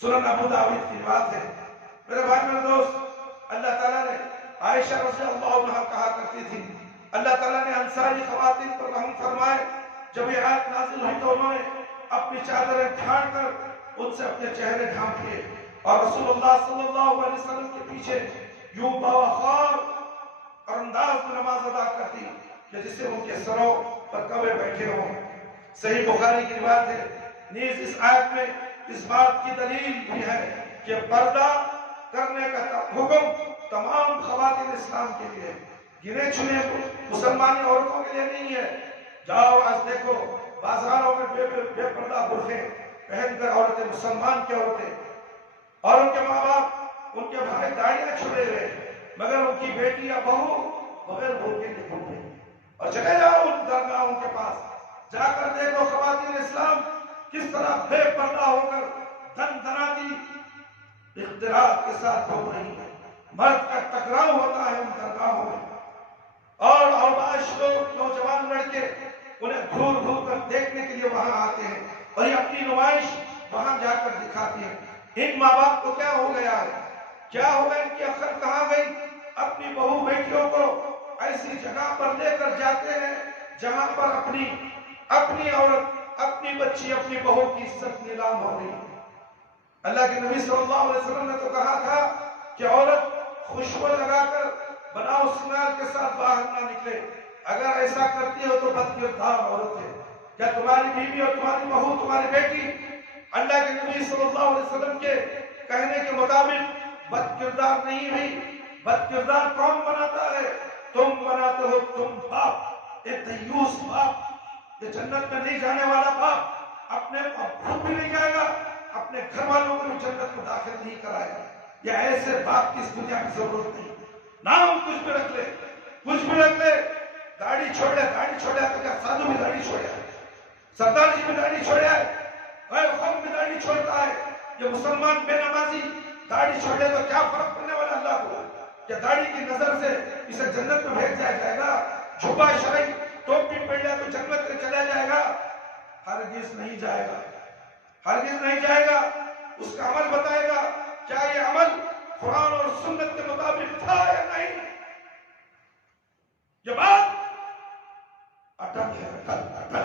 سنن ابو داؤد کی روایت ہے۔ میرے بھائی میرے دوست، اللہ تعالیٰ نے عائشہ رضی اللہ عنہ کہا کرتی تھی، اللہ تعالیٰ نے انصاری خواتین پر رحم فرمائے، جب یہ آیت نازل ہوئی تو انہوں نے اپنی چادریں پھاڑ کر ان سے اپنے چہرے ڈھانپ لیے، اور رسول اللہ صلی اللہ علیہ وسلم کے پیچھے یوں باوقار اور انداز میں نماز ادا کرتی کہ جسے ان کے سروں پر کوے بیٹھے ہوں۔ صحیح بخاری کی روایت ہے۔ نیز اس آیت میں اس بات کی دلیل بھی ہے کہ پردہ کرنے کا حکم تمام خواتین اسلام کے لیے، گنے چنے مسلمانی عورتوں کے لیے نہیں ہے۔ جاؤ آج دیکھو بازاروں میں بے پردہ برقعے پہن کر عورتیں، مسلمان کی عورتیں، اور ان کے ماں باپ، ان کے بھائی داڑیاں چھوڑے ہوئے، مگر ان کی بیٹی یا بہو بغیر برقعے کے گھومتے ہیں۔ اور چلے جاؤ ان درگاہوں کے پاس، جا کر دیکھو خواتین اسلام کس طرح بے پردہ ہو کر دن دناتی اختلاط کے ساتھ گھوم رہی ہے۔ مرد کا ٹکراؤ ہوتا ہے ان درگاہوں میں، اور اوباش لوگ، نوجوان لڑکے انہیں گھور گھور کر دیکھنے کے لیے وہاں آتے ہیں، اور یہ اپنی نمائش وہاں جا کر دکھاتی ہیں۔ ان ماں باپ کو کیا ہو گیا ہے؟ کیا ہو گیا؟ ان کی عقل کہاں گئی؟ اپنی بہو بیٹیوں کو ایسی جگہ پر لے کر جاتے ہیں جہاں پر اپنی عورت، اپنی بچی، اپنی بہو کی عزت نیلام ہو رہی ہے۔ اللہ کے نبی صلی اللہ علیہ وسلم نے تو کہا تھا کہ عورت خوشبو لگا کر بناؤ سنار کے ساتھ باہر نہ نکلے، اگر ایسا کرتی ہو تو بد کردار عورت ہے۔ کیا تمہاری بیوی اور تمہاری بہو، تمہاری بیٹی اللہ کے نبی صلی اللہ علیہ وسلم کے کہنے کے مطابق بد کردار نہیں ہوئی؟ بد کردار کون بناتا ہے؟ تم بناتے ہو، تم باپ، ایک دیوس باپ، یہ جنت میں نہیں جانے والا باپ، اپنے خود بھی نہیں جائے گا، اپنے گھر والوں کو بھی جنت میں داخل نہیں کرائے گا۔ یہ ایسے باپ کی اس دنیا کی ضرورت نہیں۔ نام کچھ بھی رکھ لے، داڑھی چھوڑ لے تو کیا سادھو بھی داڑھی چھوڑے ہے؟ سردار جی بھی داڑھی چھوڑے ہے؟ غیر قوم بھی داڑھی چھوڑتا ہے؟ یہ مسلمان بے نمازی داڑھی چھوڑ لے تو کیا فرق پڑنے والا اللہ کو؟ کہ داڑھی کی نظر سے اسے جنت میں بھیج جائے گا؟ جھبا شرعی ٹوپی پہن لے تو جنت میں چلا جائے گا؟ ہرگز نہیں جائے گا، ہرگز نہیں جائے گا۔ اس کا عمل بتائے گا کیا یہ عمل قرآن اور سنت کے مطابق تھا یا نہیں۔ یہ بات اٹل ہے، اٹل۔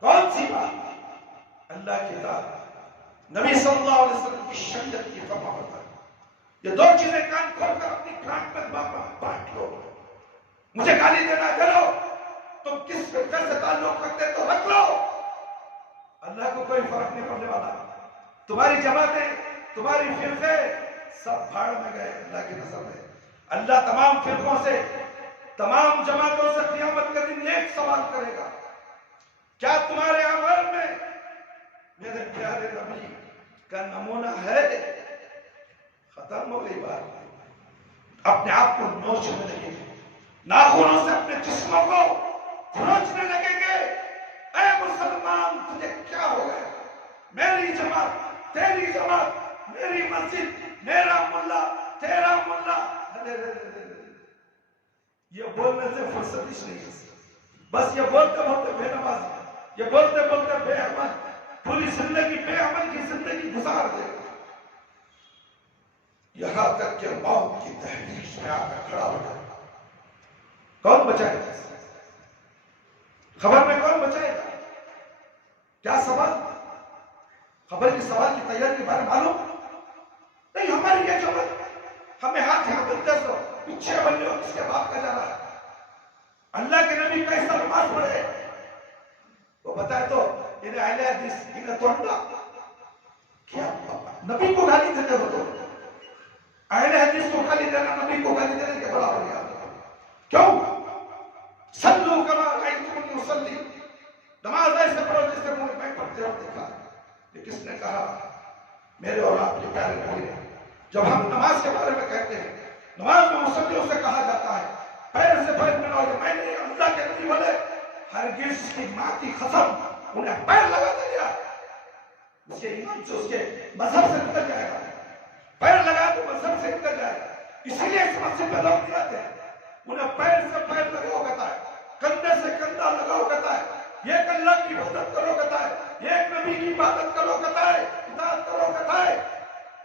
کون سی بات؟ اللہ کی اطاعت، نبی صلی اللہ علیہ وسلم کی شریعت کی فرما برداری۔ یہ دو چیزیں کان کھول کر اپنی کانٹ میں بانٹ لو۔ مجھے گالی دینا کرو، تم کس فرقے سے تعلق رکھتے تو رکھ لو، اللہ کو کوئی فرق نہیں پڑنے والا۔ تمہاری جماعتیں، تمہاری فرقے سب بھاڑ میں گئے اللہ کی نظر میں۔ اللہ تمام فرقوں سے، تمام جماعتوں سے قیامت کے دن ایک سوال کرے گا، کیا تمہارے اعمال میں میرے پیارے نبی کا نمونہ ہے؟ ختم ہو گئی بات۔ اپنے آپ کو نوچنے لگیں گے، ناخنوں سے اپنے جسموں کو نوچنے لگیں گے۔ اے مسلمان تجھے کیا ہو گیا؟ میری جماعت، تیری جماعت، میری مسجد، میرا ملا، تیرا ملا۔ یہ بولنے سے فرصت ہی نہیں ہے، بس یہ بولتے بولتے بے نمازی، یہ بولتے بولتے بے عمل، پوری زندگی بے عمل کی زندگی گزار دے، یہاں تک کہ موت کی تحریش میں آ کر کھڑا ہو جائے۔ کون بچائے گا؟ خبر میں کون بچائے گا؟ کیا سوال؟ خبر کی سوال کی تیاری کے بارے معلوم نہیں؟ ہماری یہ جماعت ہمیں ہاتھ یہاں بنتے سو پیچھے بن لو، کس کے باپ کا جا رہا ہے؟ اللہ کے نبی کیسا نماز پڑھے وہ بتائے تو انہیں اہل حدیث، انہیں توڑنا کیا؟ نبی کو گالی دیتے ہو تو اہل حدیث کو گالی دینا نبی کو گالی دینے کے برابر ہے۔ کیوں؟ صلو کما رأیتمونی اصلی، نماز ایسے پڑھو جیسے میں پڑھتے ہو دیکھا۔ یہ کس نے کہا؟ میرے اور آپ کے پیارے نبی نے۔ جب ہم نماز کے بارے میں کہتے ہیں، نماز میں مصلیوں سے کہا جاتا ہے پیر سے پیر ملاؤ، میں نے اللہ کے نبی بولے ہرگز کی ماں کی قسم انہیں پیر لگا دیا، اس کے ایمان سے، اس کے مذہب سے نکل جائے گا۔ پیر لگا تو مذہب سے نکل جائے گا۔ اسی لیے اس مسجد میں لوگ نہیں آتے، انہیں پیر سے پیر لگاؤ کہتا ہے، کندھے سے کندھا لگاؤ کہتا ہے، یہ اللہ کی عبادت کرو کہتا ہے، یہ ایک نبی کی عبادت کرو کہتا ہے، اطاعت کرو کہتا ہے۔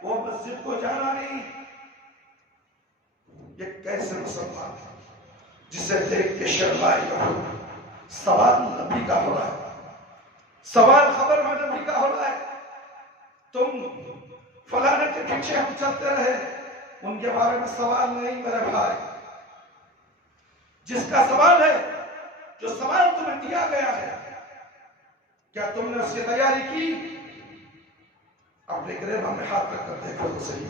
وہ مسجد کو جانا نہیں۔ یہ کیسے مسلمان ہے جسے دیکھ کے شرمائے گا؟ سوال نبی کا ہو رہا ہے، سوال خبر میں نبی کا ہو رہا ہے۔ تم فلانے کے پیچھے ہم چلتے رہے، ان کے بارے میں سوال نہیں میرے بھائی۔ جس کا سوال ہے، جو سوال تمہیں دیا گیا ہے، کیا تم نے اس کی تیاری کی؟ اپنے گریباں میں ہاتھ رکھ کر دیکھو تو صحیح،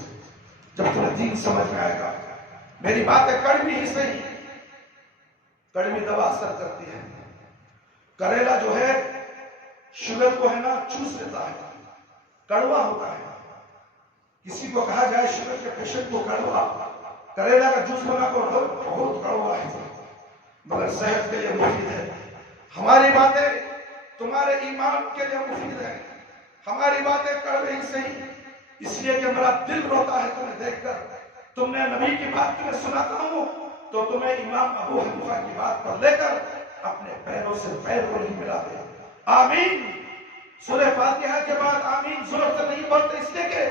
جب تمہیں دین سمجھ میں آئے گا۔ میری باتیں کڑوی ہی صحیح، کڑوی دوا اثر کرتی ہے۔ کریلا جو ہے شوگر کو ہے نا چوس لیتا ہے، کڑوا ہوتا ہے۔ کسی کو کہا جائے شوگر کے پیشنٹ کو کڑوا، کریلا کا جوس بنا کو بہت کڑوا ہے مگر صحت کے لیے مفید ہے۔ ہماری باتیں تمہارے ایمان کے لیے مفید ہے، ہماری باتیں کڑوے ہی صحیح، اس لیے کہ میرا دل روتا ہے تمہیں دیکھ کر۔ تم نے نبی کی بات تمہیں سناتا ہوں تو تمہیں امام ابو حنیفہ کی بات پر لے کر اپنے پیروں سے پیر کو نہیں ملا دے۔ آمین سورہ فاتحہ کے بعد آمین زور سے نہیں بولتے، اس لیے کہ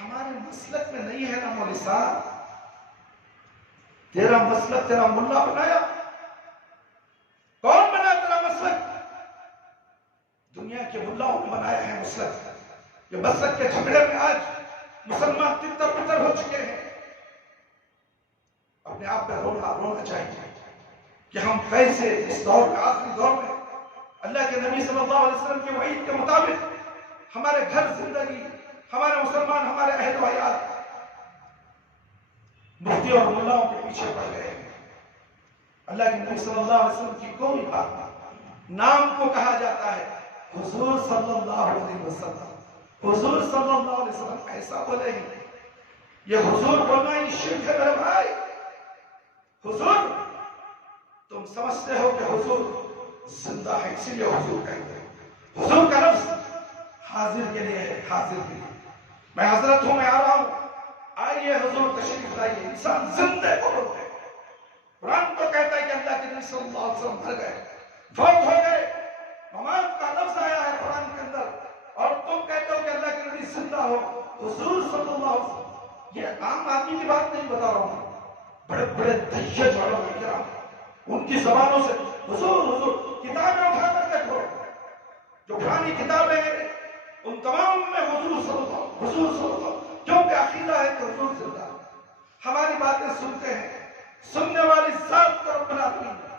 ہمارے مسلک میں نہیں ہے نا مولوی صاحب۔ تیرا مسلک تیرا ملا بنایا، کون بنا تیرا مسلک؟ دنیا کے ملاؤں نے بنایا ہے مسلک۔ یہ مسلک کے جھگڑے میں آج مسلمان تتر پتر ہو چکے ہیں۔ اپنے آپ پہ رونا چاہیے کہ ہم کیسے اس دور میں، آخری دور میں، اللہ کے نبی صلی اللہ علیہ وسلم کے وعید کے مطابق ہمارے گھر زندگی، ہمارے مسلمان، ہمارے اہل و عیال مفتی اور ملاؤں کے پیچھے پڑ گئے ہیں۔ اللہ کے نبی صلی اللہ علیہ وسلم کی کوئی بات نہیں، نام کو کہا جاتا ہے حضور صلی اللہ علیہ وسلم، حضور صلی اللہ علیہ وسلم ایسا بولے ہی، یہ حضور بولنا ہی شرک ہے میرے بھائی۔ حضور تم سمجھتے ہو کہ حضور زندہ ہے، اسی لیے حضور کہتے ہیں۔ حضور کا لفظ حاضر کے لیے ہے، حاضر کے لیے۔ میں حضرت ہوں، میں آ رہا ہوں، آئیے حضور تشریف لائیے۔ انسان زندہ کو بولتے ہیں۔ قرآن تو کہتا ہے کہ اللہ کے نبی صلی اللہ علیہ وسلم مر گئے، فوت ہو گئے، ممات کا لفظ آیا ہے قرآن کے اندر، اور تم کہتے ہو کہ اللہ کے نبی زندہ ہو۔ حضور صلی اللہ علیہ وسلم، یہ عام آدمی کی بات نہیں بتا رہا ہوں، بڑے بڑے دہشت علماء کرام ان کی زبانوں سے حضور حضور، کتابیں اٹھا کر دیکھو، جو پرانی کتابیں ہیں ان تمام میں حضور صلی اللہ حضور صلی اللہ، کیونکہ عقیدہ ہے کہ حضور زندہ۔ ہماری باتیں سنتے ہیں، سننے والی ذات کا رب العالمین ہے۔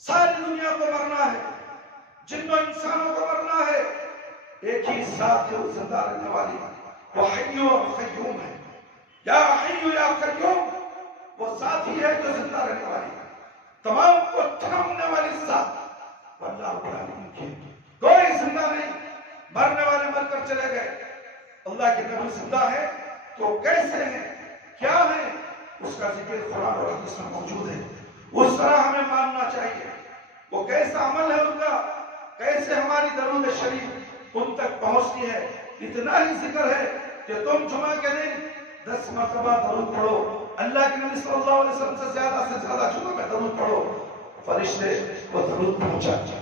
ساری دنیا کو مرنا ہے، جنوں انسانوں کو مرنا ہے، ایک ہی ذات ہے وہ زندہ رہنے والی، وہ حی و قیوم ہے۔ یا حی یا قیوم، وہ ذات ہی ہے جو زندہ رہنے والی ہے، تمام کو تھامنے والی ذات اللہ رب العالمین کی۔ کوئی زندہ نہیں، مرنے والے مر کر چلے گئے۔ اللہ کے نبی زندہ ہے تو کیسے ہیں، کیا ہے، اس کا ذکر قرآن اور حدیث میں موجود ہے، اس طرح ہمیں ماننا چاہیے۔ وہ کیسا عمل ہے ان کا، کیسے ہماری درود شریف ان تک پہنچتی ہے۔ اتنا ہی ذکر ہے کہ تم جمعہ کے دن 10 مرتبہ درود پڑھو، اللہ کے نبی صلی اللہ علیہ وسلم سے زیادہ جمعہ میں درود پڑھو، فرشتے وہ درود پہنچاتے ہیں۔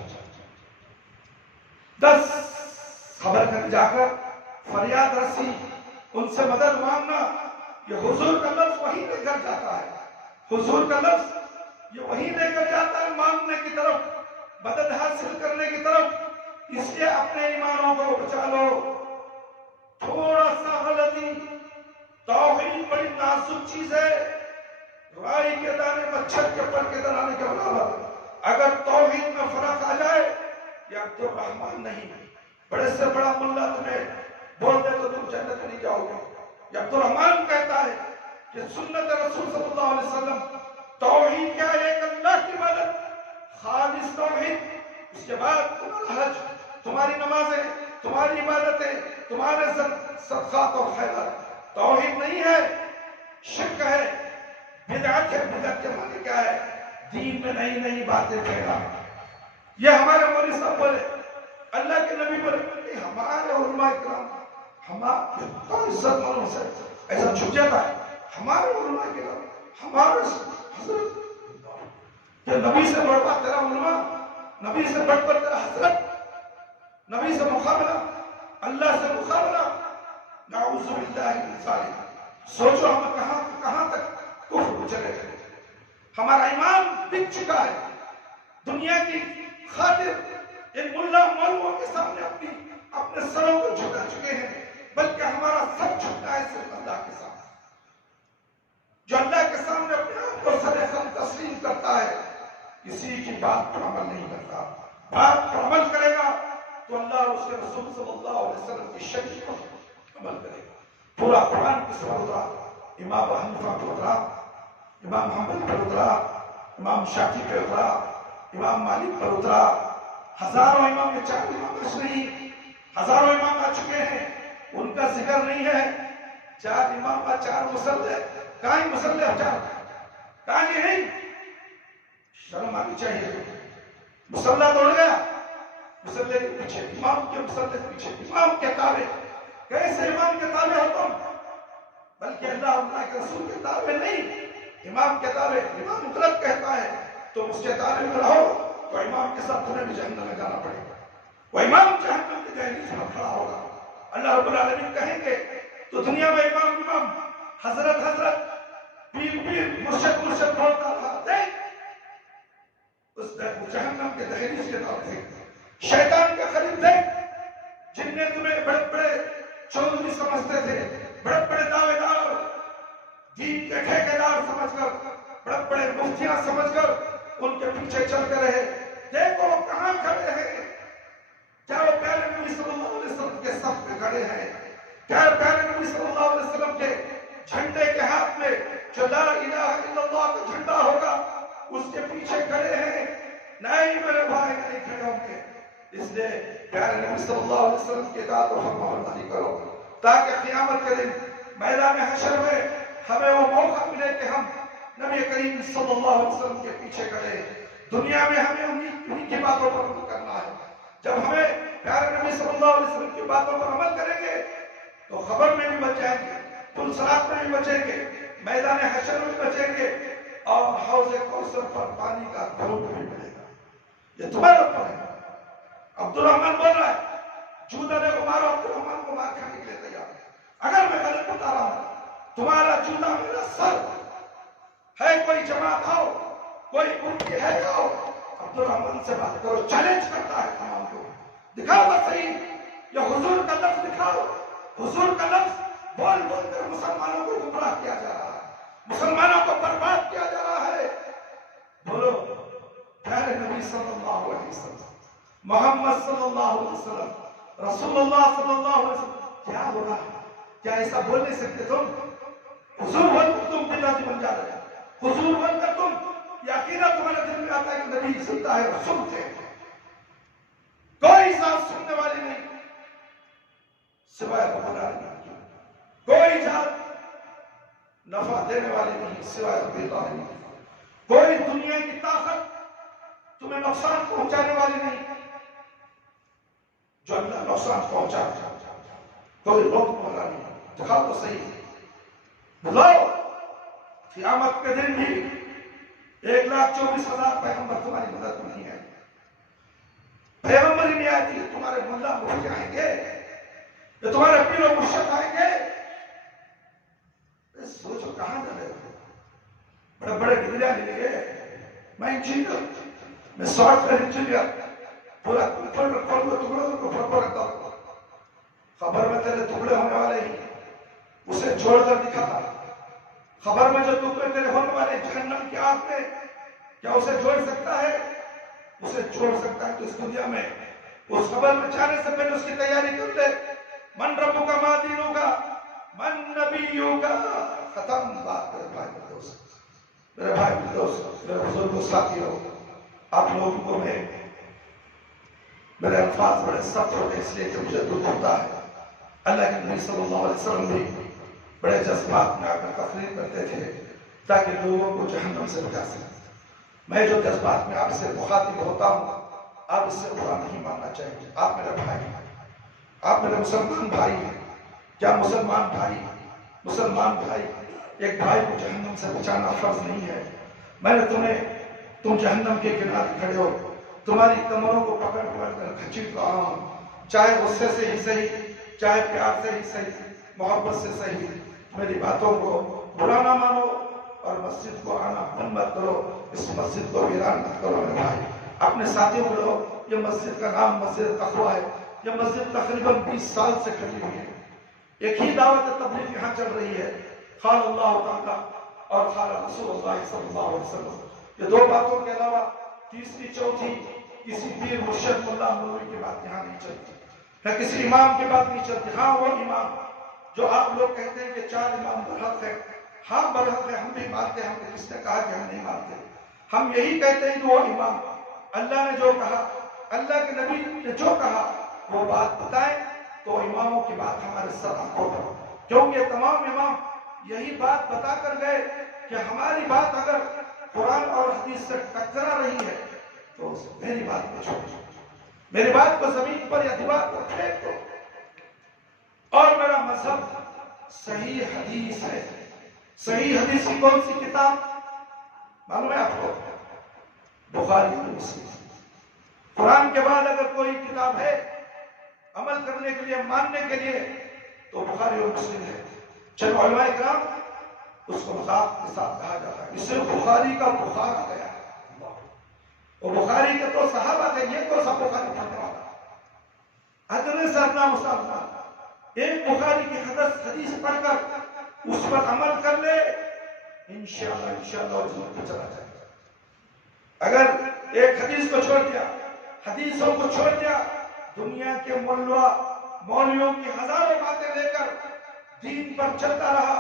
10 خبر کر جا کر فریاد رسی، ان سے مدد مانگنا، یہ حضور کا لفظ وہی لے کر جاتا ہے، حضور کا لفظ یہ وہی لے کر جاتا ہے مانگنے کی طرف، مدد حاصل کرنے کی طرف۔ اس لیے اپنے ایمانوں کو بچا لو۔ تھوڑا سا غلطی، توحید بڑی نازک چیز ہے، رائی کے دانے مچھر کے پر کے درانے کے برابر۔ اگر توحید میں فرق آ جائے، یہ عبد الرحمن نہیں، بڑے سے بڑا ملا تمہیں بول دے تو تم جنت نہیں جاؤ گے۔ یہ عبد الرحمن کہتا ہے کہ سنت رسول صلی اللہ علیہ وسلم، توحید کیا ہے، ایک اللہ کی عبادت، خالص توحید۔ اس کے بعد تمہارا حج، تمہاری نمازیں، تمہاری عبادتیں، تمہارے صدقات اور خیرات۔ توحید نہیں ہے، شرک ہے، بدعت ہے۔ بدعت کے معنی کیا ہے، دین میں نئی نئی باتیں کہنا۔ یہ ہمارے مولوی صاحب بولے، اللہ کے نبی بولے، ہمارے علماء کرام، ہمارے عزت مانوں سے ایسا چھپ جاتا ہے، ہمارے علماء کرام، ہمارے حضرت، کہ نبی سے بڑھ کر تیرا علماء، نبی سے بڑھ کر تیرا حضرت، نبی سے مقابلہ، اللہ سے مقابلہ، نعوذ باللہ من ذالک۔ سوچو ہم کہاں تک کفر کو چلے گئے۔ ہمارا ایمان بک چکا ہے دنیا کی خاطر، ان ملا مولووں کے سامنے اپنے سروں کو جھکا چکے ہیں، بلکہ ہمارا سب جھکا ہے صرف اللہ کے سامنے۔ جو اللہ کے سامنے اپنے آپ کو سر خم تسلیم کرتا ہے، کسی کی بات پر عمل نہیں کرتا۔ بات پر عمل کرے گا تو اللہ اور اس کے رسول صلی اللہ علیہ وسلم کی شریعت پر عمل کرے گا۔ پورا قرآن کس پر اترا؟ امام ابو حنیفہ پر اترا، امام حنبل پر اترا، امام شافعی پر اترا، امام مالک پر اترا۔ ہزاروں امام، یہ 4 امام بچ نہیں، ہزاروں امام آ چکے ہیں، ان کا ذکر نہیں ہے۔ 4 امام کا 4 مسلح، کہاں مسلح 4 کہاں یہ ہیں؟ شرم آنی چاہیے۔ مسلح توڑ گیا، مسلح کے پیچھے، امام کے مسلح کے پیچھے، امام کے تابع۔ کیسے امام کے تابع ہو تم؟ بلکہ اللہ کے رسول کے تابع نہیں، امام کے تابع۔ امام غلط کہتا ہے تم اس کے تابع میں رہو تو امام کے ساتھ تمہیں بھی جہنم میں جانا پڑے گا۔ وہ امام جہنم کی دہلیز پر کھڑا ہوگا، اللہ رب العالمین کہیں گے تو دنیا میں امام حضرت پیر مرشد بولتا رہا، دیکھ اس جہنم کے دہلیز کے طرف دیکھ، شیطان کے قریب دیکھ، جن نے تمہیں بڑے بڑے چودھری سمجھتے تھے، بڑے بڑے دعوے دار، دین کے ٹھیکیدار سمجھ کر، بڑے بڑے مفتیاں سمجھ کر ان کے پیچھے چلتے رہے، دیکھو کہاں کھڑے ہیں۔ کیا وہ پیارے نبی صلی اللہ علیہ وسلم کے صف میں کھڑے ہیں؟ کیا پیارے نبی صلی اللہ علیہ وسلم کے جھنڈے کے ہاتھ میں جو لا الہ الا اللہ کا جھنڈا ہوگا اس کے پیچھے کھڑے ہیں؟ نہیں میرے بھائی، نہیں کھڑے ہوں گے۔ اس لیے پیارے نبی صلی اللہ علیہ وسلم کی اطاعت و فرمانبرداری کرو، تاکہ قیامت کے دن میدان حشر میں ہمیں وہ موقع ملے کہ ہم نبی کریم صلی اللہ علیہ وسلم کے پیچھے کرے. دنیا میں ہمیں انہی کی باتوں پر عمل کرنا ہے. جب ہمیں پیارے نبی صلی اللہ علیہ وسلم کی باتوں پر عمل کریں گے تو خبر میں بھی بچ جائیں گے, پل صراط میں بھی بچیں گے, میدان حشر میں بھی بچیں گے, اور حوض کوثر پر پانی کا گھونٹ بھی ملے گا. یہ تمہارے اوپر ہے. عبد الرحمن بول رہا ہے جوتا نے کو مارو, عبد الرحمن کو مار کھانے کے لیے تیار ہے. اگر میں غلط بتا رہا ہوں, تمہارا جوتا میرا سر ہے, کوئی جماعت آؤ, کوئی ملکی ہے آؤ, عبد الرحمن سے بات کرو. چیلنج کرتا ہے تمام کو, دکھاؤ بس صحیح, یہ حضور کا لفظ دکھاؤ. حضور کا لفظ بول بول کر مسلمانوں کو گمراہ کیا جا رہا ہے, مسلمانوں کو برباد کیا جا رہا ہے. بولو پیارے نبی صلی اللہ علیہ وسلم, محمد صلی اللہ علیہ وسلم, رسول اللہ صلی اللہ علیہ وسلم کیا ہو رہا ہے؟ کیا ایسا بول نہیں سکتے تم؟ حضور بول کر تم بدعتی بن جاتے ہیں. حضور بول کر تم یہ عقیدہ تمہارے دل میں آتا ہے کہ نبی سنتا ہے, رسول تھے. کوئی ذات سننے والی نہیں سوائے رب العالمین, کوئی ذات نفع دینے والی نہیں سوائے رب العالمین, کوئی دنیا کی طاقت تمہیں نقصان پہنچانے والی نہیں جو اللہ نقصان پہنچا. کوئی روک والا نہیں. دکھاؤ تو صحیح. بلاؤ قیامت کے دن بھی 1,24,000 پیغمبر تمہاری مدد میں نہیں آئے. پیغمبر ہی نہیں آتی, تمہارے ملا مفتی آئیں گے, یہ تمہارے پیر و مرشد آئیں گے. سوچو کہاں جا رہے ہو؟ بڑے بڑے ڈگریاں لے گئے, میں انجینئر, میں سافٹ ویئر انجینئر, پورا ٹکڑوں کو پھڑ رکھتا ہوں. خبر میں تیرے ٹکڑے ہونے والے ہی اسے جوڑ کر دکھاتا. خبر میں جو ٹکڑے تیرے ہونے والے جہنم کی آگ میں, کیا اسے جوڑ سکتا ہے؟ اسے جوڑ سکتا ہے تو اس دنیا میں اس خبر میں جانے سے پہلے اس کی تیاری کر لے. من ربو کا ما دینوں کا من نبیوں کا. ختم بات. میرے بھائی میرے دوست, میرے بھائی میرے دوست, میرے بزرگوں ساتھیوں, آپ لوگوں کو میرے الفاظ بڑے سخت ہوتے اس لیے کہ مجھے دکھ ہوتا ہے. اللہ کے نبی صلی اللہ علیہ وسلم بھی بڑے جذبات میں آ کر تقریر کرتے تھے تاکہ لوگوں کو جہنم سے بچا سکیں. میں جو جذبات میں آپ سے مخاطب ہوتا ہوں, آپ اس سے برا نہیں ماننا چاہیے. آپ میرے بھائی ہیں, آپ میرے مسلمان بھائی ہیں. کیا مسلمان بھائی ایک بھائی کو جہنم سے بچانا فرض نہیں ہے؟ میں نے تم جہنم کے کنارے کھڑے ہو, تمہاری کمروں کو پکڑ کر کھچیٹ رہا ہوں, چاہے غصے سے ہی صحیح, چاہے پیار سے ہی صحیح, محبت سے صحیح. میری باتوں کو برا نہ مانو اور مسجد کو آنا بند مت کرو, اس مسجد کو ویران مت کرو. میرے بھائی اپنے ساتھیوں کو لو, یہ مسجد کا نام مسجد تقویٰ ہے. یہ مسجد تقریباً 20 سال سے کھڑی ہوئی ہے. ایک ہی دعوت تبلیغ یہاں چل رہی ہے, قال اللہ تعالیٰ اور قال رسول اللہ صلی اللہ علیہ وسلم. یہ دو باتوں کے علاوہ تیسری چوتھی کسی پیر مرشد ملا مولوی کی بات یہاں نہیں چلتی ہے, کسی امام کی بات نہیں چلتی. ہاں وہ امام جو آپ لوگ کہتے ہیں کہ 4 امام برحق ہے, ہاں برحق ہے, ہم بھی مانتے ہیں. ہم نے کس نے کہا کہ ہم نہیں مانتے؟ ہم یہی کہتے ہیں کہ وہ امام اللہ نے جو کہا, اللہ کے نبی نے جو کہا وہ بات بتائیں تو اماموں کی بات ہمارے سر آنکھوں پر, کیونکہ تمام امام یہی بات بتا کر گئے کہ ہماری بات اگر قرآن اور حدیث سے ٹکرا رہی ہے تو میری بات کو چھوڑو, میری بات کو زمین پر یا دیوار پر پھینک دو. اور میرا مذہب صحیح حدیث ہے. صحیح حدیث کی کون سی کتاب معلوم ہے آپ کو؟ بخاری اور مسلم. قرآن کے بعد اگر کوئی کتاب ہے عمل کرنے کے لیے, ماننے کے لیے, تو بخاری اور مسلم ہے. چلو علماء کرام اس کو مذاق کے ساتھ کہا جاتا ہے, اس سے بخاری کا بخار آ گیا. وہ بخاری کے تو صحابہ تھے, یہ تو سب بخاری پڑھنے والا. ادنے سے اپنا مسافر ایک بخاری کی حدیث پڑھ کر اس پر عمل کر لے, انشاءاللہ جنت میں چلا جائے گا. اگر ایک حدیث کو چھوڑ دیا, حدیثوں کو چھوڑ دیا, دنیا کے مولویوں کی ہزاروں باتیں لے کر دین پر چلتا رہا,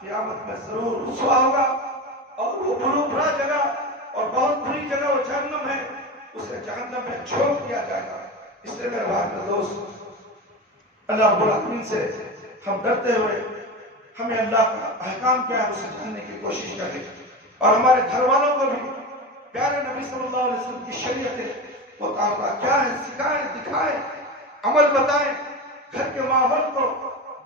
قیامت میں ضرور رسوا ہوگا. اور وہ برا جگہ اور بہت بری جگہ وہ جہنم ہے, اسے جہنم میں چھوڑ دیا جائے گا. اس لیے میرے بھائی میرے دوست, اللہ رب العالمین سے ہم ڈرتے ہوئے ہمیں اللہ کا احکام کیا ہے اسے جاننے کی کوشش کریں. اور ہمارے گھر والوں کو بھی پیارے نبی صلی اللہ علیہ وسلم کی شریعت مطالبہ کیا ہے سکھائیں دکھائیں عمل بتائیں گھر کے ماحول کو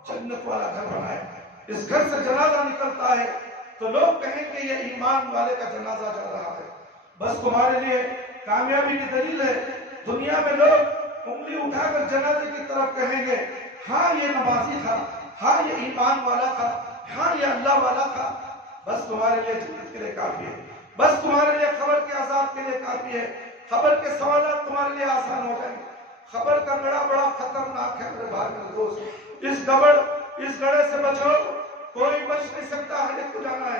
جنت والا گھر بنائیں اس گھر سے جنازہ نکلتا ہے تو لوگ کہیں کہ یہ ایمان والے کا جنازہ جا رہا ہے بس تمہارے لیے کامیابی کی دلیل ہے دنیا میں لوگ انگلی اٹھا کر جنازے کی طرف کہیں گے ہاں یہ نمازی تھا ہاں یہ ایمان والا تھا ہاں یہ اللہ والا تھا بس تمہارے لیے جنت کے لیے کافی ہے بس تمہارے لیے خبر کے عذاب کے لیے کافی ہے خبر کے سوالات تمہارے لیے آسان ہو جائیں گے خبر کا گڑا بڑا خطرناک ہے میرے بھائی میرے دوست اس گڑھے سے بچو کوئی بچ نہیں سکتا ہر ایک کو جانا ہے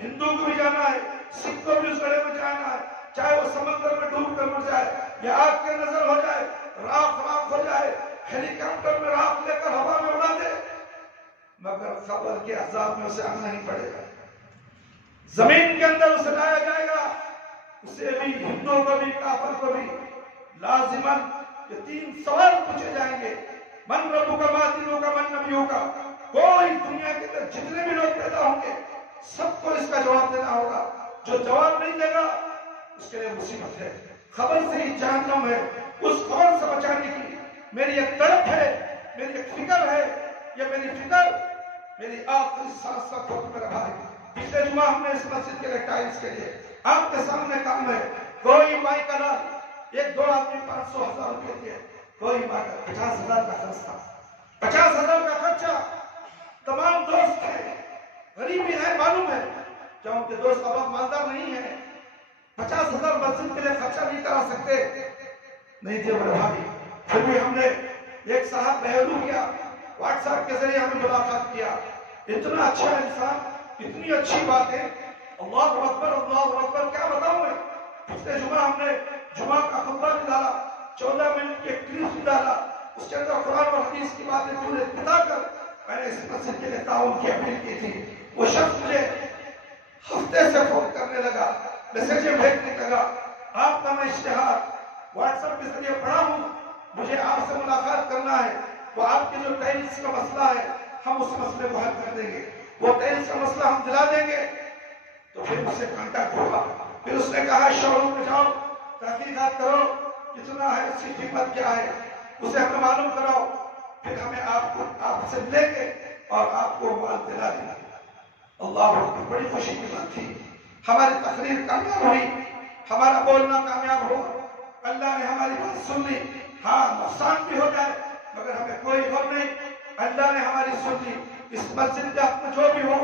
ہندو کو بھی جانا ہے سکھ کو بھی اس گڑھے میں جانا ہے چاہے وہ سمندر میں ڈوب کر مر جائے یا آگ کے نظر ہو جائے راکھ ہو جائے ہیلی کاپٹر میں راکھ لے کر ہوا میں اڑا دے مگر خبر کے عذاب میں اسے آنا ہی پڑے گا زمین کے اندر اسے لایا جائے گا اسے بھی ہندوؤں کو بھی کافر کو بھی لازماً یہ 3 سوال پوچھے جائیں گے من ربک ما دینک من نبیک کوئی دنیا کے اندر جتنے بھی لوگ پیدا ہوں گے سب کو اس کا جواب دینا ہوگا جو جواب نہیں دے گا اس کے لیے مصیبت ہے خبر سے ہی جہنم ہے اس خبر سے بچانے کی میری ایک تڑپ ہے میری ایک فکر ہے یہ میری فکر میری آخری سانس کا وقت میں رہا ہے پچھلے جمعہ ہم نے اس مسجد کے لیے ٹائلز کے لیے آپ کے سامنے کام ہے کوئی مائی کا نام 1-2 آدمی 500,000 روپے دیے کوئی مائی کا 50,000 کا خرچ تھا 50,000 کا خرچہ تمام دوست ہیں غریبی ہے معلوم ہے کیا ان کے دوست اب مالدار نہیں ہے 50,000 مسجد کے لیے خرچہ نہیں کرا سکتے نہیں تھے میرے بھائی پھر بھی ہم نے ایک صاحب بہلو کیا واٹس ایپ کے ذریعے ہمیں ملاقات کیا اتنا اچھا انسان اتنی اچھی بات ہے اللہ اکبر کیا بتاؤں میں پچھلے جمعہ ہم نے جمعہ کا خطبہ بھی ڈالا 14 منٹ کی ایک کلپ بھی ڈالا اس کے اندر قرآن اور حدیث کی باتیں پورے بتا کر میں نے اس مسجد کے لیے تعاون کی اپیل کی تھی وہ شخص مجھے ہفتے سے فون کرنے لگا میسیجیں بھیجنے لگا آپ کا میں اشتہار واٹس ایپ کے ذریعے پڑھا ہوں مجھے آپ سے ملاقات کرنا ہے وہ آپ کے جو ٹائلز کا مسئلہ ہے ہم اس مسئلے کو حل کر دیں گے وہ ٹائلز کا مسئلہ ہم دلا دیں گے تو پھر مجھ سے کانٹیکٹ ہوگا پھر اس نے کہا شو روم میں جاؤ تحقیقات کرو کتنا ہے اس کی قیمت کیا ہے اسے ہمیں معلوم کراؤ پھر ہمیں آپ سے لے کے اور آپ کو مال دلا دیں گے اللہ اکبر بڑی خوشی کی بات تھی ہماری تقریر کامیاب ہوئی ہمارا بولنا کامیاب ہو اللہ نے ہماری بات سن لی ہاں نقصان بھی ہو جائے مگر ہمیں کوئی غم نہیں اللہ نے ہماری سن لی اس مسجد کے حق میں جو بھی ہو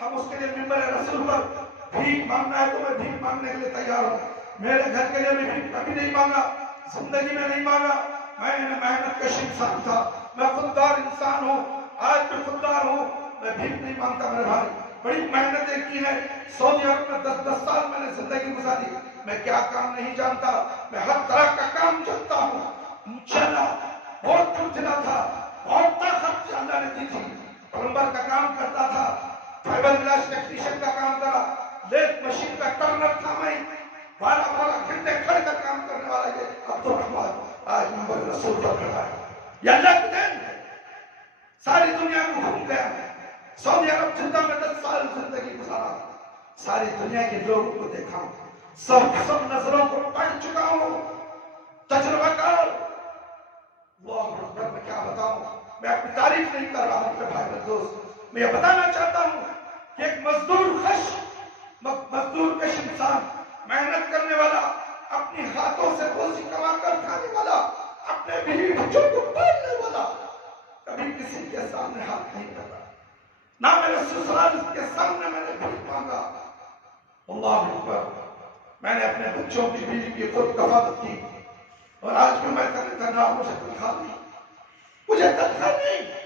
ہم اس کے لیے ممبر رسول پر بھیک مانگنا ہے تو میں بھیک مانگنے کے لیے تیار ہوں میرے گھر کے لیے بھی بھیک کبھی نہیں مانگا زندگی میں نہیں مانگا میں محنت کش انسان تھا میں خوددار انسان ہوں آج بھی خوددار ہوں میں بھیک نہیں مانگتا میرے بھائی بڑی محنتیں کی ہیں سعودی عرب میں 10 سال میں نے زندگی گزاری میں کیا کام نہیں جانتا میں ہر طرح کا کام جانتا ہوں چلا بہت چلچلا تھا بہت طاقت اللہ نے دی تھی پلمبر کا کام کرتا تھا فائبر گلاس ٹیکنیشین کا کام کرا لیت مشین کا ٹرنر تھا میں 12 گھنٹے کھڑے کر کام کرنے والا یہ عبد الرحمان آج ممبر رسول پر کھڑا ہے یہ اللہ کی دین ہے ساری دنیا کو گھوم گیا سعودی عرب جدہ میں 10 سال زندگی گزارا ساری دنیا کے لوگوں کو دیکھا سب نظروں کو پڑھ چکا ہوں تجربہ کر اللہ اکبر میں کیا بتاؤں میں اپنی تعریف نہیں کر رہا ہوں میرے بھائی میرے دوست میں یہ بتانا چاہتا ہوں کہ ایک مزدور کش انسان محنت کرنے والا اپنی ہاتھوں سے روزی کما کر کھانے والا اپنے بیوی بچوں کو پالنے والا کبھی کسی کے سامنے ہاتھ نہیں کرتا نہ میرے سسرال کے سامنے میں نے بھیک مانگا اللہ اکبر میں نے اپنے بچوں کی بیوی کی خود کفالت کی اور آج بھی میں تنہا مجھے تنخواہ نہیں مجھے تنخواہ نہیں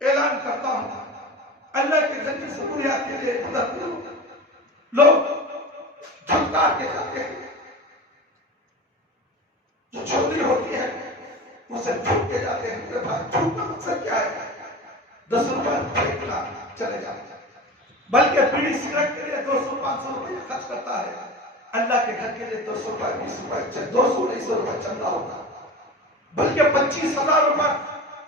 اعلان کرتا ہوں اللہ کے گھر کی ضروریات کے لیے مدد کرو لوگ دھمکا کے جاتے ہیں جو چوری ہوتی ہے اسے جھوٹ کے جاتے ہیں میرے بھائی جھوٹ کا مقصد کیا ہے 10 روپئے پھینکنا چلے جاتے بلکہ بیڑی سگریٹ کے لیے 200-500 روپئے خرچ کرتا ہے اللہ کے گھر کے لیے 200 روپئے 20 روپئے 200-250 روپئے چندہ ہوتا بلکہ 25,000 روپئے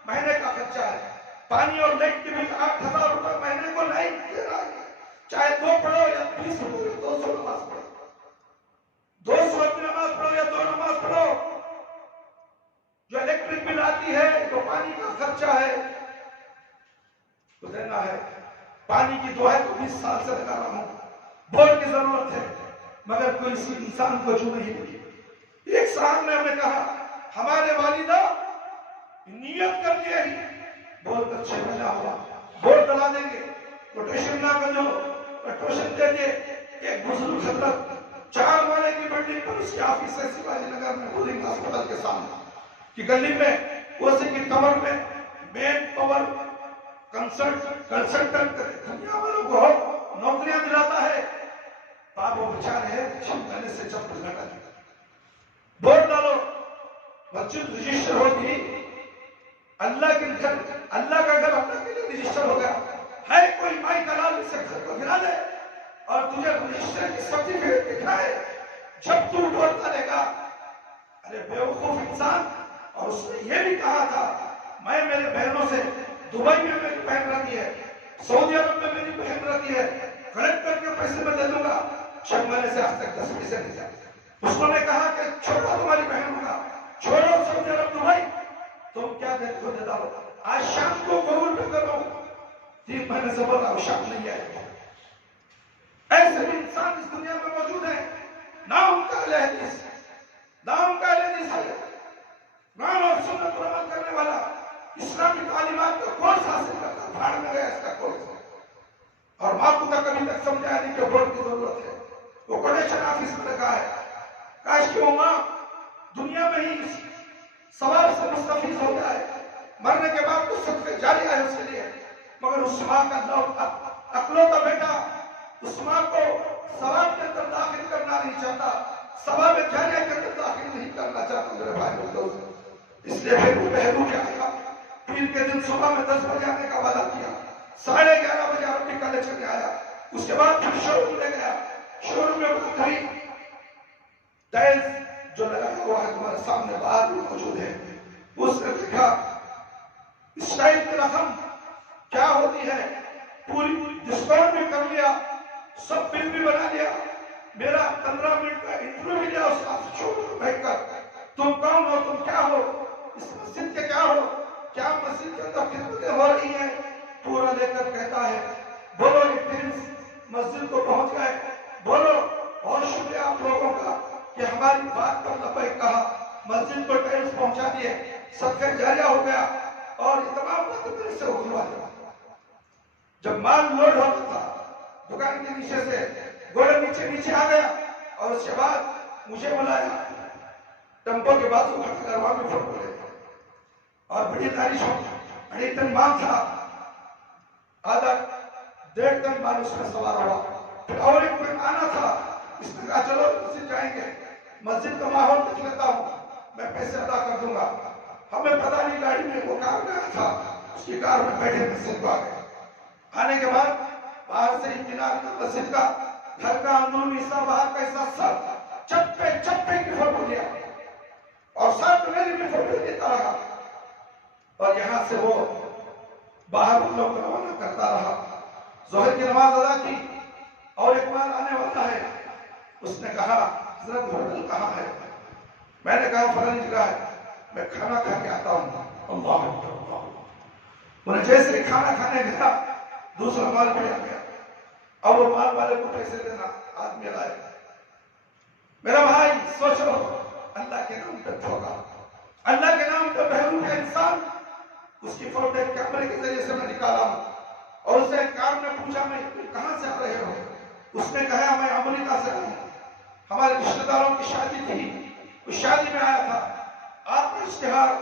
مہینے کا خرچہ ہے پانی اور لائٹ کے بل 8,000 روپئے مہینے کو لائٹ دے رہا ہے 20 200 نماز پڑھو، 200 کی نماز پڑھو یا 2 نماز پڑھو. جو الیکٹرک بل آتی ہے، جو پانی کا خرچہ ہے تو دینا ہے. پانی کی دعائیں تو 20 سال سے لگا رہا ہوں، بور کی ضرورت ہے مگر کوئی اسی انسان کو جو نہیں ملی. ایک صاحب نے ہمیں کہا ہمارے والدہ نیت کر کے ہی بول کر 6 مہینہ ہوا بور ڈلا دیں گے، روٹیشن نہ کر دو، روٹیشن دے دے. ایک بزرگ حضرت 4 مالے کی بلڈنگ پر اس کی آفس ہے شیواجی نگر میں بولنگ ہسپتال کے سامنے کی گلی میں، اسی کی ٹاور میں مین پاور کنسلٹنٹ دنیا والوں کو نوکریاں دلاتا ہے. آپ وہ بچار ہے 6 مہینے سے 24 گھنٹہ کی بورڈ ڈالو، مسجد رجسٹر ہوگی. اللہ کا گھر اللہ کے لیے رجسٹر ہو گیا ہے. کوئی مائی دلال سے گھر کو گرا دے اور تجھے رجسٹر کی سرٹیفکیٹ دکھائے جب تو بورڈ ڈالے گا. ارے بیوقوف انسان. اور اس نے یہ بھی کہا تھا میں میرے بہنوں سے دبئی میں میری بہن رہتی ہے، سعودی عرب میں میری بہن رہتی ہے، کلیکٹ کر کے پیسے میں دے دوں گا. 6 مہینے سے آج تک 10 پیسے نہیں جاتے. اس نے کہا کہ چھوڑو تمہاری بہنوں کا، چھوڑو سعودی عرب دبئی، تم کیا دیتے ہو دے دو. آج شام کو قبول پہ کرو، 3 مہینے سے بولا وہ شام نہیں آئے. ایسے بھی انسان اس دنیا میں موجود ہیں. نام کا اہل حدیث، نام کا اہل حدیث ہے، قرآن اور سنت پر عمل کرنے والا، اسلامی تعلیمات کا کورس حاصل کرتا بھاڑ میں گیا اس کا کورس. اور باپو کا کبھی تک سمجھایا نہیں کہ بورڈ کی ضرورت ہے. وہ کوٹیشن آفس میں رکھا ہے. کاش کی وہ ماں دنیا میں ہی ثواب سے مستفیض ہو جائے، مرنے کے بعد تو صدقے جاری ہے اس کے لیے. مگر اس ماں کا اکلوتا بیٹا اس ماں کو ثواب کے اندر داخل کرنا نہیں چاہتا، ثواب جاریہ کے اندر داخل نہیں کرنا چاہتا. میرے بھائی اور دوست، اس لیے بہرو کیا تھا، پیر کے دن صبح میں 10 بجے آنے کا وعدہ کیا، 11:30 بجے عربی کالج کے آیا. اس کے بعد پھر شو روم لے گیا. شو روم میں بات کری، ٹائلز جو لگایا ہوا ہے تمہارے سامنے باہر بھی موجود ہے. اس نے دیکھا اس ٹائپ کی رقم کیا ہوتی ہے، پوری ڈسکاؤنٹ بھی کر لیا، سب بل بھی بنا لیا. میرا 15 منٹ کا انٹرویو بھی لیا اس کا شو روم میں بیٹھ کر. تم کون ہو، تم کیا ہو، اس مسجد کے کیا ہو، کیا مسجد کے اندر خدمتیں ہو رہی ہیں. پورا لے کر کہتا ہے بولو یہ ٹینس مسجد کو پہنچ گئے، بولو بہت شکریہ آپ لوگوں کا کہ ہماری بات پر لبیک کہا، مسجد کو ٹینس پہنچا دیے، صدقہ جاریہ ہو گیا. اور یہ تمام باتیں میرے سے اکھلوا دیا. جب مال لوڈ ہوتا تھا دکان کے نیچے سے گوڑے نیچے آ گیا اور اس کے بعد مجھے بلایا. ٹمپو کے بازو کھڑا کر وہاں میں فوٹو لے اور بڑی تاریخ 2.5 ٹن مال تھا، آدھا 1.5 ٹن مال اس میں سوار ہوا. پھر اور ایک کوئی آنا تھا، اس نے کہا چلو مسجد جائیں گے، مسجد کا ماحول دیکھ لیتا ہوں، میں پیسے ادا کر دوں گا. ہمیں پتہ نہیں گاڑی میں وہ کار میں آیا تھا، اس کی کار میں بیٹھے مسجد کو آ گئے. آنے کے بعد باہر سے انتظار مسجد کا گھر کا اندرونی حصہ باہر کا حصہ سب چپے کی فوٹو لیا اور ساتھ میری بھی فوٹو لیتا رہا. اور یہاں سے وہ باہر والوں کو روانہ کرتا رہا. ظہر کی نماز ادا کی اور ایک بار آنے والا ہے. اس نے کہا حضرت ہوٹل کہاں ہے؟ میں نے کہا فلانی جگہ ہے، میں کھانا کھا کے آتا ہوں. اللہ اکبر. انہیں جیسے ہی کھانا کھانے گیا دوسرا مال بھی آ گیا اور وہ مال والے کو پیسے دینا آدمی لائے. میرا بھائی سوچو، اللہ کے نام پہ دھوکا، اللہ کے نام پہ بہرو کا انسان. اس کی فوٹو ایک کیمرے کے ذریعے سے میں نکالا ہوں اور اسے کار میں پوچھا میں کہاں سے آ رہے ہو؟ اس نے کہا میں امریکہ سے آیا ہوں، ہمارے رشتہ داروں کی شادی تھی، اس شادی میں آیا تھا. آپ کا اشتہار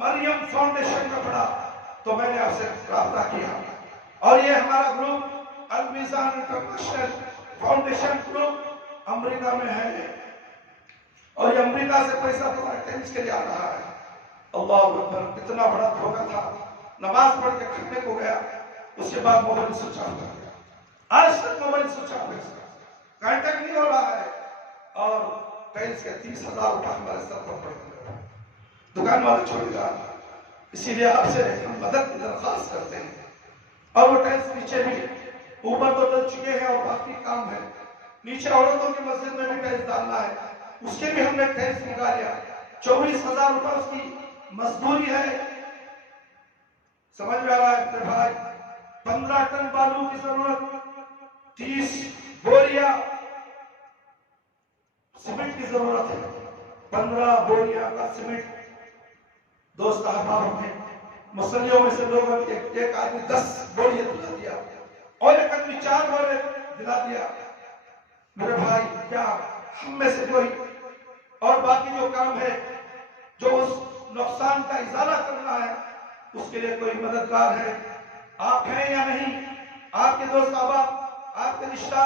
مریم فاؤنڈیشن کا پڑا تو میں نے آپ سے رابطہ کیا. اور یہ ہمارا گروپ المیزان انٹرنیشنل فاؤنڈیشن گروپ امریکہ میں ہے اور یہ امریکہ سے پیسہ تمہارے ٹینس کے لیے آ رہا ہے. اللہ اکبر. کتنا بڑا دھوکہ تھا. نماز پڑھ کے کھانے کو گیا، اس کے بعد موبائل سوئچ آف کر گیا. آج تک موبائل سوئچ آف ہے، کانٹیکٹ نہیں ہو رہا ہے. اور ٹینس کے 30,000 روپے ہمارے سر پر پڑ گئے. دکان والا چھوڑے گا. اسی لیے آپ سے ہم مدد کی درخواست کرتے ہیں. اور وہ ٹینس نیچے بھی اوپر تو ڈل چکے ہیں اور باقی کام ہے. نیچے عورتوں کی مسجد میں بھی ٹائلز ڈالنا ہے, اس کے بھی ہم نے ٹائلز نکالیا. 24,000 روپے اس کی مزدوری ہے. سمجھ میں آ رہا ہے میرے بھائی؟ 15 ٹن بالو کی ضرورت, 30 بوریا سیمنٹ کی ضرورت ہے. 15 بوریا کا سیمنٹ. دوست احباب میں مسلیوں میں سے لوگوں نے ایک آدمی 10 بوریاں دلا دیا اور ایک آدمی 4 بورے دلا دیا. میرے بھائی کیا ہم میں سے کوئی اور باقی جو کام ہے جو اس نقصان کا ازالہ کرنا ہے اس کے لیے کوئی مددگار ہے؟ آپ ہیں یا نہیں؟ آپ کے دوست احباب, آپ کے رشتہ,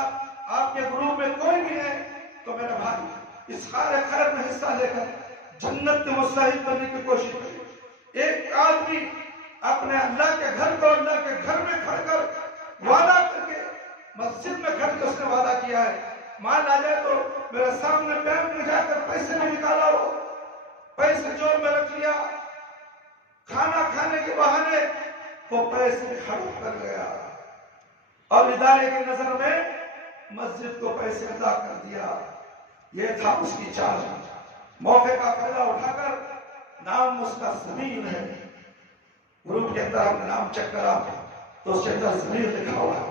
آپ کے گروپ میں کوئی بھی ہے تو میرے بھائی اس خیر میں حصہ لے کر جنت کے مستحق بننے کی کوشش کریں. ایک آدمی اپنے اللہ کے گھر کو اللہ کے گھر میں کھڑ کر وعدہ کر کے مسجد میں کھڑ کے اس نے وعدہ کیا ہے, مال آ جائے تو میرے سامنے بینک میں جا کر پیسے نہیں نکالا ہو, پیسے جوب میں رکھ لیا, کھانا کھانے کے بہانے وہ پیسے ہڑپ کر گیا اور ادارے کی نظر میں مسجد کو پیسے ادا کر دیا. یہ تھا اس کی چال. موقع کا فائدہ اٹھا کر, نام اس کا زمین ہے, گروپ کے اندر ہم نے نام چیک کرا تو اس کے اندر زمین لکھا ہوا ہے,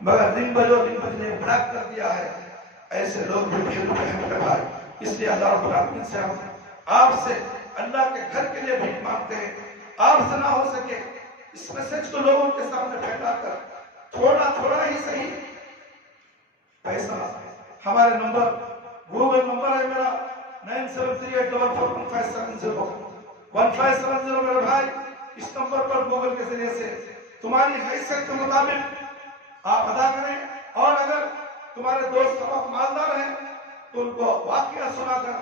مگر دن بجنے بلاک کر دیا ہے. ایسے لوگ بھی بھیڑ ہیں میرے بھائی. اس لیے اللہ رب العالمین سے ہم آپ سے اللہ کے گھر کے لیے بھیک مانگتے ہیں. آپ سے نہ ہو سکے اس میسج کو لوگوں کے سامنے پھیلا کر تھوڑا تھوڑا ہی صحیح پیسہ, ہمارے نمبر گوگل نمبر ہے میرا 9738441570 1570. میرے بھائی اس نمبر پر گوگل کے ذریعے سے تمہاری حیثیت کے مطابق آپ ادا کریں, اور اگر تمہارے دوست سبق مالدار ہیں تو ان کو واقعہ سنا کر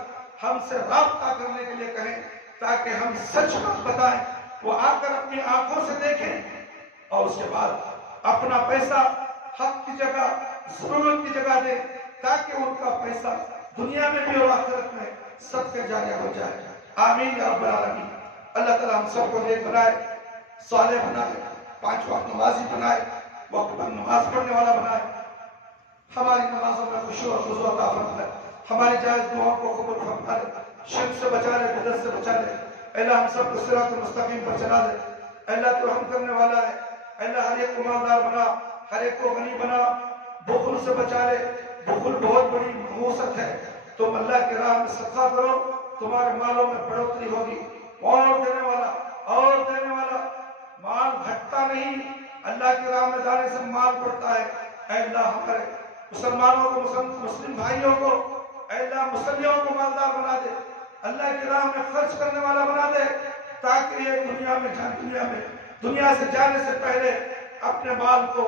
ہم سے رابطہ کرنے کے لیے کہیں تاکہ ہم سچ بات بتائیں, وہ آ کر اپنی آنکھوں سے دیکھیں اور اس کے بعد اپنا پیسہ حق کی جگہ ضرورت کی جگہ دیں تاکہ ان کا پیسہ دنیا میں بھی اور آخرت میں صدقہ جاریہ ہو جائے. آمین یا رب العالمین. اللہ تعالی ہم سب کو نیک بنائے, صالح بنائے, 5 وقت نمازی بنائے, وقت پر نماز پڑھنے والا بنائے, ہماری نمازوں میں خشوع اور خضوع عطا فرمائے, ہماری جائز دعاؤں کو قبول فرمائے, شرک سے بچا لے, بدعت سے بچا لے. اللہ ہم سب کو صراط مستقیم پر چلا دے. اللہ تو رحم کرنے والا ہے. اللہ ہر ایک کو مالدار بنا, ہر ایک کو غنی بنا, بخل سے بچا لے. بخل بہت بڑی نحوست ہے. تم اللہ کی راہ میں صدقہ کرو, تمہارے مالوں میں بڑھوتری ہوگی. اور دینے والا مال گھٹتا نہیں, اللہ کی راہ میں جانے سے مال بڑھتا ہے. اے اللہ ہمارے مسلمانوں کو, مسلم بھائیوں کو, اے اللہ مسلموں کو مالدار بنا دے, اللہ کی راہ میں خرچ کرنے والا بنا دے تاکہ یہ دنیا سے جانے سے پہلے اپنے مال کو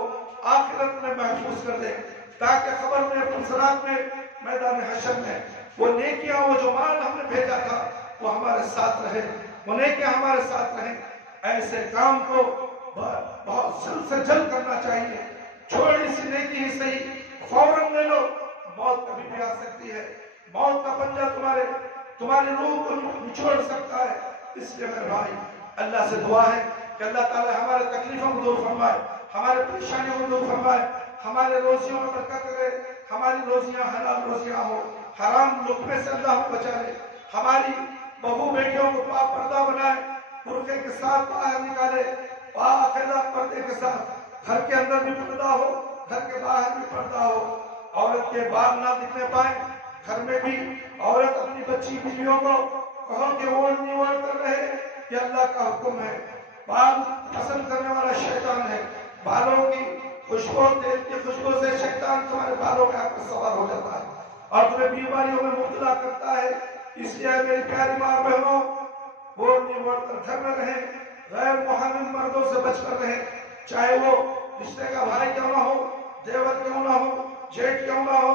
آخرت میں محفوظ کر دے, تاکہ خبر میں پنسرات میں میدان حشر میں وہ نیکیاں, وہ جو مال ہم نے بھیجا تھا وہ ہمارے ساتھ رہے, وہ نیکیاں ہمارے ساتھ رہیں. ایسے کام کو بہت جلد سے جلد کرنا چاہیے. چھوڑی سی نیکی ہی صحیح, فوراً لے لو, موت کبھی بھی آ سکتی ہے. موت کا پنجہ تمہاری روح کو نچوڑ سکتا ہے. اس لیے میرے بھائی اللہ سے دعا ہے کہ اللہ تعالی ہمارے تکلیفوں کو دور فرمائے, ہمارے پریشانیوں کو دور فرمائے, ہمارے روزیوں میں برکت کرے, ہماری روزیاں حلال روزیاں ہو, حرام لقمے سے اللہ کو بچا لے, ہماری بہو بیٹیوں کو پاک پردہ بنائے, برقعے کے ساتھ باہر نکالے, باقاعدہ پردے کے ساتھ, گھر کے اندر بھی پردہ ہو, گھر کے باہر بھی پردہ ہو, عورت کے بال نہ دکھنے پائے. گھر میں بھی عورت اپنی بچی بیویوں کو کہو کہ اوڑھنی اوڑھ کر رہے, یہ اللہ کا حکم ہے. بال پسند کرنے والا شیطان ہے, بالوں کی خوشبو, تیل کی خوشبو سے شیطان تمہارے بالوں میں آ کر سوار ہو جاتا ہے اور تمہیں بیماریوں میں مبتلا کرتا ہے. اس لیے میری پیاری ماں بہنوں, اوڑھنی اوڑھ کر گھر میں رہیں, غیر محرم مردوں سے بچ کر رہیں, چاہے وہ رشتے کا بھائی کیوں نہ ہو, دیور کیوں نہ ہو, جیٹ کیوں نہ ہو,